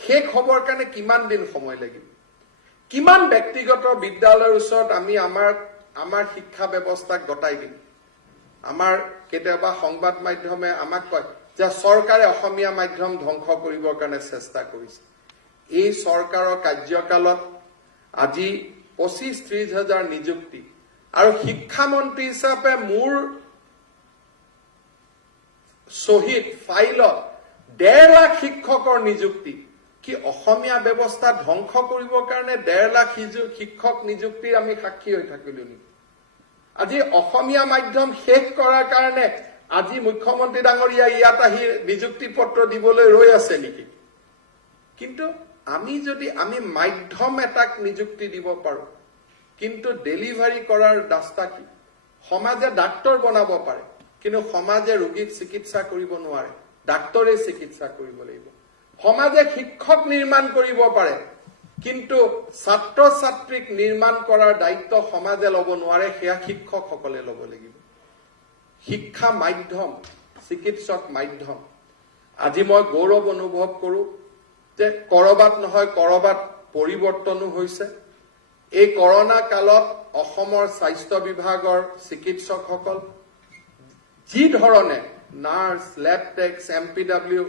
শেষ হবৰ কাৰণে কিমান দিন সময় লাগিব কিমান ব্যক্তিগত বিদ্যালয়ৰ ওচৰত আমি আমাৰ শিক্ষা ব্যৱস্থাক গতাই দিম আমাৰ কেতিয়াবা সংবাদ মাধ্যমে আমাক কয় যে চৰকাৰে অসমীয়া মাধ্যম ধ্বংস কৰিবৰ কাৰণে চেষ্টা কৰিছে এই চৰকাৰৰ কাৰ্যকালত আজি 25-30 হাজাৰ নিযুক্তি আৰু শিক্ষামন্ত্ৰী হিচাপে মোৰ শহীদ ফাইলত 1.5 লাখ শিক্ষকৰ নিযুক্তি কি অসমীয়া ব্যৱস্থা ধ্বংস কৰিবৰ কাৰণে 1.5 লাখ শিক্ষক নিযুক্তিৰ আমি সাক্ষী হৈ থাকিলো নেকি আজি অসমীয়া মাধ্যম শেষ কৰাৰ কাৰণে আজি মুখ্যমন্ত্ৰী ডাঙৰীয়া ইয়াত আহি নিযুক্তি পত্ৰ দিবলৈ ৰৈ আছে নেকি কিন্তু আমি মাধ্যম এটাক নিযুক্তি দিব পাৰো কিন্তু ডেলিভাৰী কৰাৰ ৰাস্তা কি সমাজে ডাক্তৰ বনাব পাৰে কিন্তু সমাজে ৰোগীক চিকিৎসা কৰিব নোৱাৰে ডাক্তৰে চিকিৎসা কৰিব লাগিব সমাজে শিক্ষক নিৰ্মাণ কৰিব পাৰে কিন্তু ছাত্ৰ ছাত্ৰীক নিৰ্মাণ কৰাৰ দায়িত্ব সমাজে ল'ব নোৱাৰে সেয়া শিক্ষকসকলে ল'ব লাগিব শিক্ষা মাধ্যম চিকিৎসক মাধ্যম আজি মই গৌৰৱ অনুভৱ কৰো যে কৰবাত নহয় কৰবাত পৰিৱৰ্তনো হৈছে এই কৰোনা কালত অসমৰ স্বাস্থ্য বিভাগৰ চিকিৎসকসকল যি ধৰণে নাৰ্ছ লেব টেক্স MPW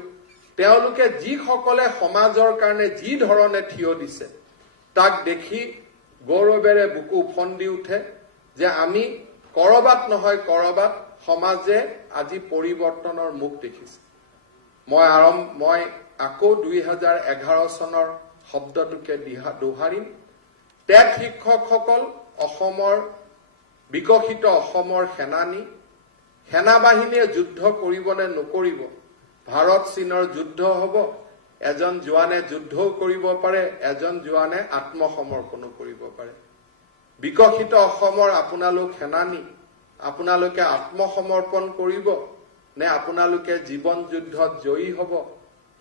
তেওঁলোকে যিসকলে সমাজৰ কাৰণে যি ধৰণে থিয় দিছে তাক দেখি গৌৰৱেৰে বুকু উফন্দি উঠে যে আমি কৰবাত নহয় কৰবাত সমাজে আজি পৰিৱৰ্তনৰ মুখ দেখিছে মই আকৌ 2011 চনৰ শব্দটোকে দোহাৰিম টেট শিক্ষকসকল অসমৰ বিকশিত অসমৰ সেনা বাহিনীয়ে যুদ্ধ কৰিব নে নকৰিব ভাৰত চীনৰ যুদ্ধ হ'ব এজন জোৱানে যুদ্ধও কৰিব পাৰে এজন জোৱানে আত্মসমৰ্পণো কৰিব পাৰে বিকশিত অসমৰ আপোনালোক সেনানী আপোনালোকে আত্মসমৰ্পণ কৰিব নে আপোনালোকে জীৱন যুদ্ধত জয়ী হ'ব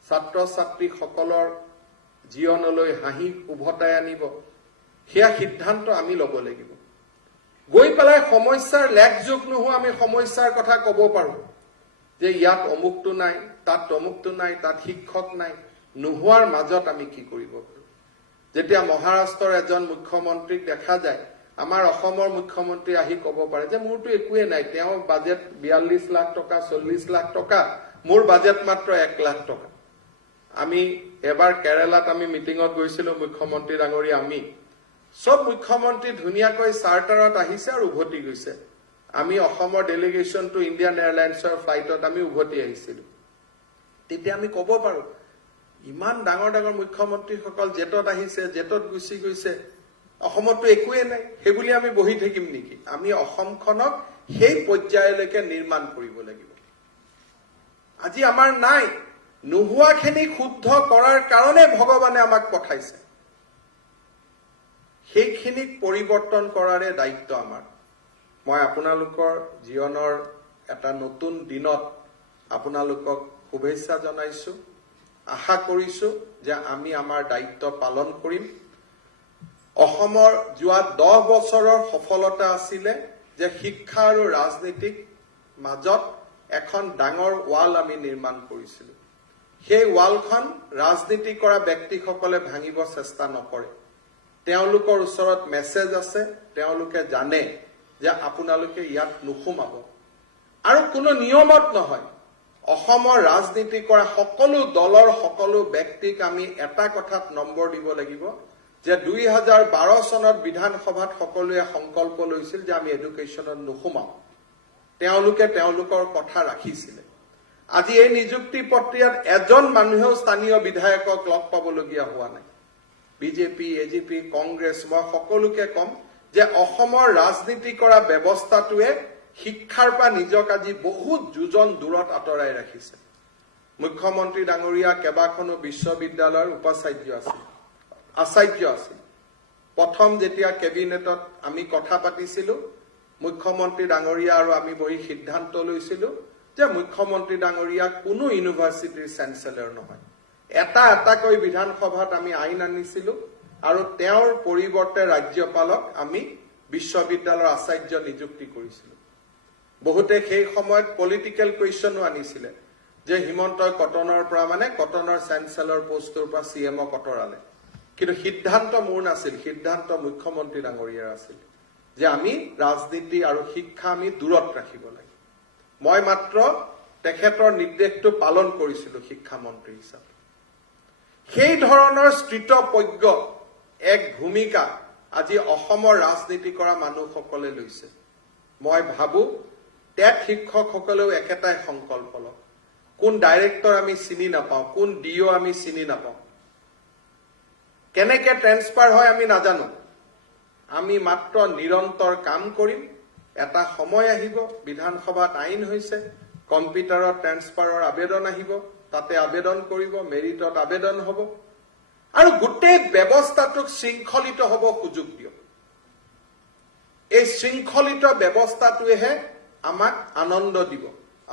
ছাত্ৰ ছাত্ৰীসকলৰ জীৱনলৈ হাঁহি উভতাই আনিব সেয়া সিদ্ধান্ত আমি ল'ব লাগিব গৈ পেলাই সমস্যাৰ লেখযোগ নোহোৱা আমি সমস্যাৰ কথা ক'ব পাৰো যে ইয়াত অমুকটো নাই তাত তমুকটো নাই তাত শিক্ষক নাই নোহোৱাৰ মাজত আমি কি কৰিব পাৰো যেতিয়া মহাৰাষ্ট্ৰৰ এজন মুখ্যমন্ত্ৰীক দেখা যায় আমাৰ অসমৰ মুখ্যমন্ত্ৰী আহি ক'ব পাৰে যে মোৰটো একোৱে নাই তেওঁ বাজেট 42 লাখ টকা 40 লাখ টকা মোৰ বাজেট মাত্ৰ 1 লাখ টকা আমি এবাৰ কেৰালাত আমি মিটিঙত গৈছিলো মুখ্যমন্ত্ৰী ডাঙৰীয়া আমি সব মুখ্যমন্ত্ৰী ধুনীয়াকৈ চাৰ্টাৰত আহিছে আৰু উভতি গৈছে আমি অসমৰ ডেলিগেশ্যনটো ইণ্ডিয়ান এয়াৰলাইন্সৰ ফ্লাইটত আমি উভতি আহিছিলো তেতিয়া আমি ক'ব পাৰো ইমান ডাঙৰ ডাঙৰ মুখ্যমন্ত্ৰীসকল জেটত আহিছে জেটত গুচি গৈছে অসমতো একোৱে নাই সেইবুলি আমি বহি থাকিম নেকি আমি অসমখনক সেই পৰ্যায়লৈকে নিৰ্মাণ কৰিব লাগিব আজি আমাৰ নাই নোহোৱাখিনি শুদ্ধ কৰাৰ কাৰণে ভগৱানে আমাক পঠাইছে সেইখিনিক পৰিৱৰ্তন কৰাৰে দায়িত্ব আমাৰ মই আপোনালোকৰ জীৱনৰ এটা নতুন দিনত আপোনালোকক শুভেচ্ছা জনাইছো আশা কৰিছো যে আমি আমাৰ দায়িত্ব পালন কৰিম অসমৰ যোৱা 10 বছৰৰ সফলতা আছিলে যে শিক্ষা আৰু ৰাজনীতিক মাজত এখন ডাঙৰ ৱাল আমি নিৰ্মাণ কৰিছিলো সেই ৱালখন ৰাজনীতি কৰা ব্যক্তিসকলে ভাঙিব চেষ্টা নকৰে তেওঁলোকৰ ওচৰত মেছেজ আছে তেওঁলোকে জানে যে আপোনালোকে ইয়াত নুসুমাব আৰু কোনো নিয়মত নহয় অসমৰ ৰাজনীতি কৰা সকলো দলৰ সকলো ব্যক্তিক আমি এটা কথাত নম্বৰ দিব লাগিব যে 2012 চনত বিধানসভাত সকলোৱে সংকল্প লৈছিল যে আমি এডুকেশ্যনত নুসুমাম তেওঁলোকে তেওঁলোকৰ কথা ৰাখিছিলে আজি এই নিযুক্তি প্ৰক্ৰিয়াত এজন মানুহেও স্থানীয় বিধায়কক লগ পাবলগীয়া হোৱা নাই। বিজেপি, এজিপি, কংগ্ৰেছ, মই সকলোকে কম যে অসমৰ ৰাজনীতি কৰা ব্যৱস্থাটোৱে শিক্ষাৰ পৰা নিজক আজি বহুত যোজন দূৰত আঁতৰাই ৰাখিছে। মুখ্যমন্ত্ৰী ডাঙৰীয়া কেইবাখনো বিশ্ববিদ্যালয়ৰ উপাচাৰ্য আচাৰ্য আছিল। প্ৰথম যেতিয়া কেবিনেটত আমি কথা পাতিছিলো, মুখ্যমন্ত্ৰী ডাঙৰীয়া আৰু আমি বহি সিদ্ধান্ত লৈছিলো যে মুখ্যমন্ত্ৰী ডাঙৰীয়া কোনো ইউনিভাৰ্চিটিৰ চেঞ্চেলৰ নহয়। এটাকৈ বিধানসভাত আমি আইন আনিছিলো আৰু তেওঁৰ পৰিৱৰ্তে ৰাজ্যপালক আমি বিশ্ববিদ্যালয়ৰ আচাৰ্য নিযুক্তি কৰিছিলো। বহুতে সেই সময়ত পলিটিকেল কুৱেশ্যনো আনিছিলে যে হিমন্তই কটনৰ পৰা মানে কটনৰ চেঞ্চেলৰ পোষ্টৰ পৰা CMক আঁতৰালে। কিন্তু সিদ্ধান্ত মোৰ নাছিল, সিদ্ধান্ত মুখ্যমন্ত্ৰী ডাঙৰীয়াৰ আছিল যে আমি ৰাজনীতি আৰু শিক্ষা আমি দূৰত ৰাখিব লাগে। মই মাত্ৰ তেখেতৰ নিৰ্দেশটো পালন কৰিছিলো শিক্ষামন্ত্ৰী হিচাপে। সেই ধৰণৰ স্থিতপজ্ঞ এক ভূমিকা আজি অসমৰ ৰাজনীতি কৰা মানুহসকলে লৈছে। মই ভাবো টেট শিক্ষকসকলেও একেটাই সংকল্প লওক। কোন ডাইৰেক্টৰ আমি চিনি নাপাওঁ, কোন DO আমি চিনি নাপাওঁ, কেনেকে ট্ৰেন্সফাৰ হয় আমি নাজানো। আমি মাত্ৰ নিৰন্তৰ কাম কৰিম। এটা সময় আহিব, বিধানসভাত আইন হৈছে, কম্পিউটাৰত ট্ৰেন্সফাৰৰ আবেদন আহিব, তাতে আবেদন কৰিব, মেৰিটত আবেদন হ'ব আৰু গোটেই ব্যৱস্থাটোক শৃংখলিত হ'ব সুযোগ দিয়ক। এই শৃংখলিত ব্যৱস্থাটোৱেহে আমাক আনন্দ দিব,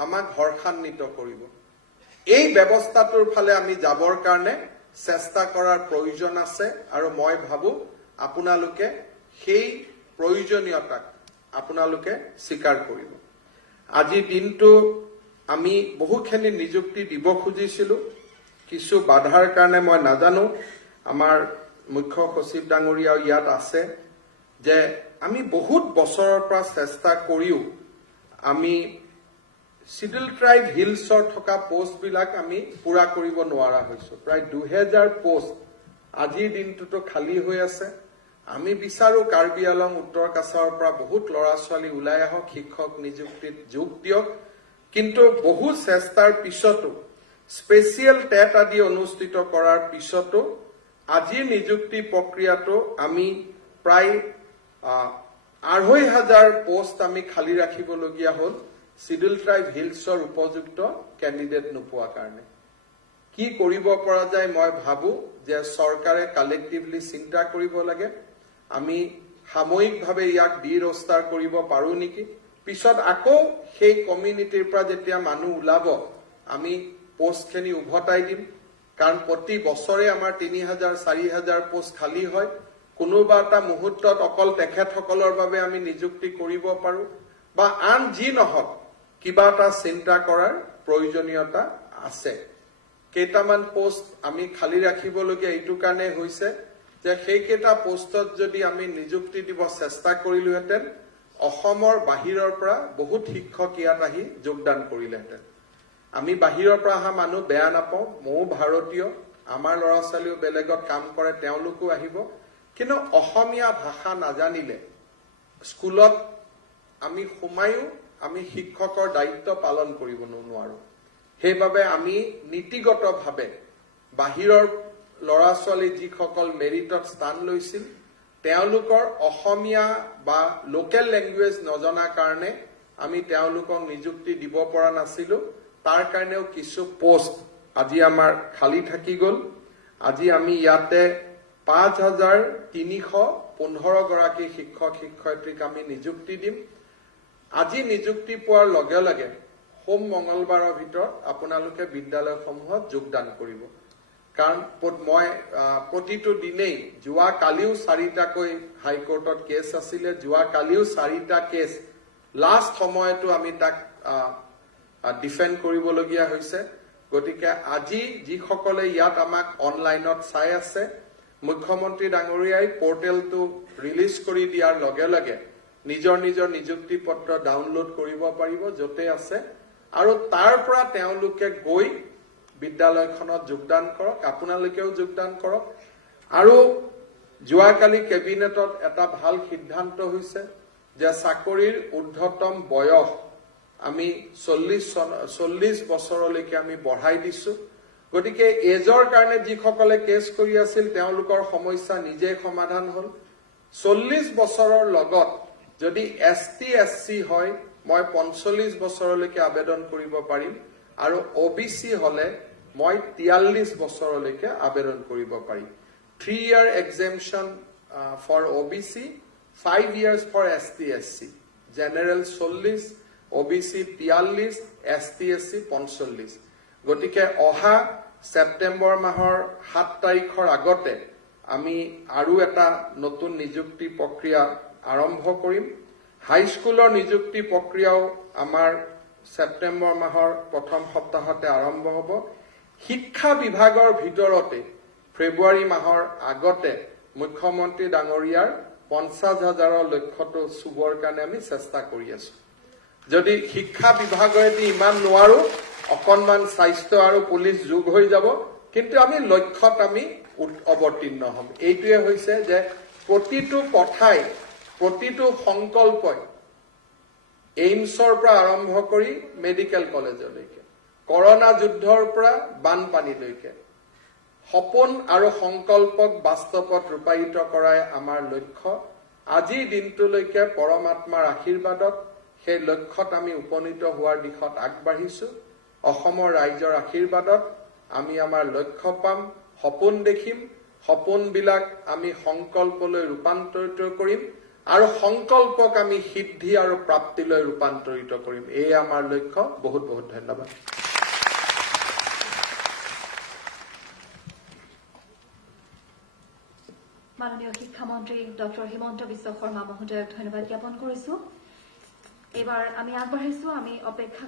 আমাক হৰ্ষান্বিত কৰিব। এই ব্যৱস্থাটোৰ ফালে আমি যাবৰ কাৰণে চেষ্টা কৰাৰ প্ৰয়োজন আছে আৰু মই ভাবো আপোনালোকে সেই প্ৰয়োজনীয়তাক আপোনালোকে স্বীকাৰ কৰিব। আজিৰ দিনটো আমি বহুখিনি নিযুক্তি দিব খুজিছিলো, কিছু বাধাৰ কাৰণে মই নাজানো। আমাৰ মুখ্য সচিব ডাঙৰীয়াও ইয়াত আছে যে আমি বহুত বছৰৰ পৰা চেষ্টা কৰিও আমি শিডিউল ট্ৰাইব হিলছৰ থকা পোষ্টবিলাক আমি পুৰা কৰিব নোৱাৰা হৈছো। প্ৰায় 2000 পোষ্ট আজিৰ দিনটোতো খালী হৈ আছে। আমি বিচাৰো কাৰ্বি আলং উত্তৰ কাছাৰৰ পৰা বহুত ল'ৰা ছোৱালী ওলাই আহক, শিক্ষক নিযুক্তিত যোগ দিয়ক। কিন্তু বহু চেষ্টাৰ পিছতো, স্পেচিয়েল টেট আদি অনুষ্ঠিত কৰাৰ পিছতো আজিৰ নিযুক্তি প্ৰক্ৰিয়াটো আমি প্ৰায় 2500 পোষ্ট আমি খালী ৰাখিবলগীয়া হ'ল শিডিউল ট্ৰাইব হিলছৰ উপযুক্ত কেণ্ডিডেট নোপোৱাৰ কাৰণে। কি কৰিব পৰা যায় মই ভাবো যে চৰকাৰে কালেক্টিভলি চিন্তা কৰিব লাগে। আমি সাময়িকভাৱে ইয়াক ডিৰস্তাৰ কৰিব পাৰো নেকি। পিছত আকৌ সেই কমিউনিটিৰ পৰা যেতিয়া মানুহ ওলাব আমি পোষ্টখিনি উভতাই দিম। কাৰণ প্ৰতি বছৰে আমাৰ 3000-4000 পোষ্ট খালী হয়। কোনোবা এটা মুহূৰ্তত অকল তেখেতসকলৰ বাবে আমি নিযুক্তি কৰিব পাৰো বা আন যি নহওক কিবা এটা চিন্তা কৰাৰ প্ৰয়োজনীয়তা আছে। কেইটামান পোষ্ট আমি খালী ৰাখিবলগীয়া এইটো কাৰণে হৈছে যে সেইকেইটা পোষ্টত যদি আমি নিযুক্তি দিব চেষ্টা কৰিলোহেঁতেন অসমৰ বাহিৰৰ পৰা বহুত শিক্ষক ইয়াত আহি যোগদান কৰিলেহেঁতেন। আমি বাহিৰৰ পৰা অহা মানুহ বেয়া নাপাওঁ, ময়ো ভাৰতীয়, আমাৰ ল'ৰা ছোৱালীও বেলেগত কাম কৰে, তেওঁলোকো আহিব। কিন্তু অসমীয়া ভাষা নাজানিলে স্কুলত আমি সোমায়ো আমি শিক্ষকৰ দায়িত্ব পালন কৰিব নোৱাৰো। সেইবাবে আমি নীতিগতভাৱে বাহিৰৰ ল'ৰা ছোৱালী যিসকল মেৰিটত স্থান লৈছিল তেওঁলোকৰ অসমীয়া বা লোকেল লেংগুৱেজ নজনাৰ কাৰণে আমি তেওঁলোকক নিযুক্তি দিব পৰা নাছিলো। তাৰ কাৰণেও কিছু পোষ্ট আজি আমাৰ খালী থাকি গ'ল। আজি আমি ইয়াতে 5315 গৰাকী শিক্ষক শিক্ষয়িত্ৰীক আমি নিযুক্তি দিম। আজি নিযুক্তি পোৱাৰ লগে লগে সোম মঙ্গলবাৰৰ ভিতৰত আপোনালোকে বিদ্যালয়সমূহত যোগদান কৰিব। কাৰণ মই প্ৰতিটো দিনেই যোৱা কালিও 4টাকৈ হাইকোৰ্টত কেছ আছিলে, যোৱা কালিও 4টা কেছ লাষ্ট সময়তো আমি তাক ডিফেন্ড কৰিবলগীয়া হৈছে। গতিকে আজি যিসকলে ইয়াত আমাক অনলাইনত চাই আছে মুখ্যমন্ত্ৰী ডাঙৰীয়াই পৰ্টেলটো ৰিলিজ কৰি দিয়াৰ লগে লগে নিজৰ নিজৰ নিযুক্তি পত্ৰ ডাউনলোড কৰিব পাৰিব য'তে আছে আৰু তাৰ পৰা তেওঁলোকে গৈ বিদ্যালয়খনত যোগদান কৰক। আপোনালোকেও যোগদান কৰক। আৰু যোৱাকালি কেবিনেটত এটা ভাল সিদ্ধান্ত হৈছে যে চাকৰিৰ ঊৰ্ধ্বতম বয়স আমি 40 বছৰলৈকে আমি বঢ়াই দিছো গতিকে এজৰ কাৰণে যিসকলে কেছ কৰি আছিল তেওঁলোকৰ সমস্যা নিজে সমাধান হল 40 বছৰৰ লগত যদি এসটি এসসি হয় মই 45 বছৰলৈকে আবেদন কৰিব পাৰিম আৰু ওবিসি হলে মই 43 বছৰলৈকে আবেদন কৰিব পাৰিম 3-year exemption for OBC 5 years for ST-SC general 40 OBC 43 ST-SC 45 গতিকে অহা সেপ্টেম্বৰ মাহৰ 7 তাৰিখৰ আগতে আমি আৰু এটা নতুন নিযুক্তি প্ৰক্ৰিয়া আৰম্ভ কৰিম হাই স্কুলৰ নিযুক্তি প্ৰক্ৰিয়াও আমাৰ সেপ্টেম্বৰ মাহৰ প্ৰথম সপ্তাহতে আৰম্ভ হ'ব শিক্ষা বিভাগৰ ভিতৰতে ফেব্ৰুৱাৰী মাহৰ আগতে মুখ্যমন্ত্ৰী ডাঙৰীয়াৰ 50,000 লক্ষ্যটো চুবৰ কাৰণে আমি চেষ্টা কৰি আছো যদি শিক্ষা বিভাগেদি ইমান নোৱাৰো অকনমান স্বাস্থ্য আৰু পুলিচ যোগ হৈ যাব কিন্তু আমি লক্ষ্যত আমি অৱতীৰ্ণ হ'ম এইটোৱে হৈছে যে প্ৰতিটো কথাই প্ৰতিটো সংকল্পই এইমছৰ পৰা আৰম্ভ কৰি মেডিকেল কলেজলৈকে কৰোনা যুদ্ধৰ পৰা বানপানীলৈকে সপোন আৰু সংকল্পক বাস্তৱত ৰূপায়িত কৰাই আমাৰ লক্ষ্য আজিৰ দিনটোলৈকে পৰমাত্মাৰ আশীৰ্বাদত সেই লক্ষ্যত আমি উপনীত হোৱাৰ দিশত আগবাঢ়িছো অসমৰ ৰাইজৰ আশীৰ্বাদত আমি আমাৰ লক্ষ্য পাম সপোন দেখিম সপোনবিলাক আমি সংকল্পলৈ ৰূপান্তৰিত কৰিম আৰু সংকল্পক আমি সিদ্ধি আৰু প্ৰাপ্তিলৈ ৰূপান্তৰিত কৰিম এই আমাৰ লক্ষ্য বহুত বহুত ধন্যবাদ মাননীয় শিক্ষামন্ত্ৰী ডক্টৰ হিমন্ত বিশ্ব শৰ্মা মহোদয়ক ধন্যবাদ জ্ঞাপন কৰিছো এবাৰ আমি আগবাঢ়িছো আমি অপেক্ষা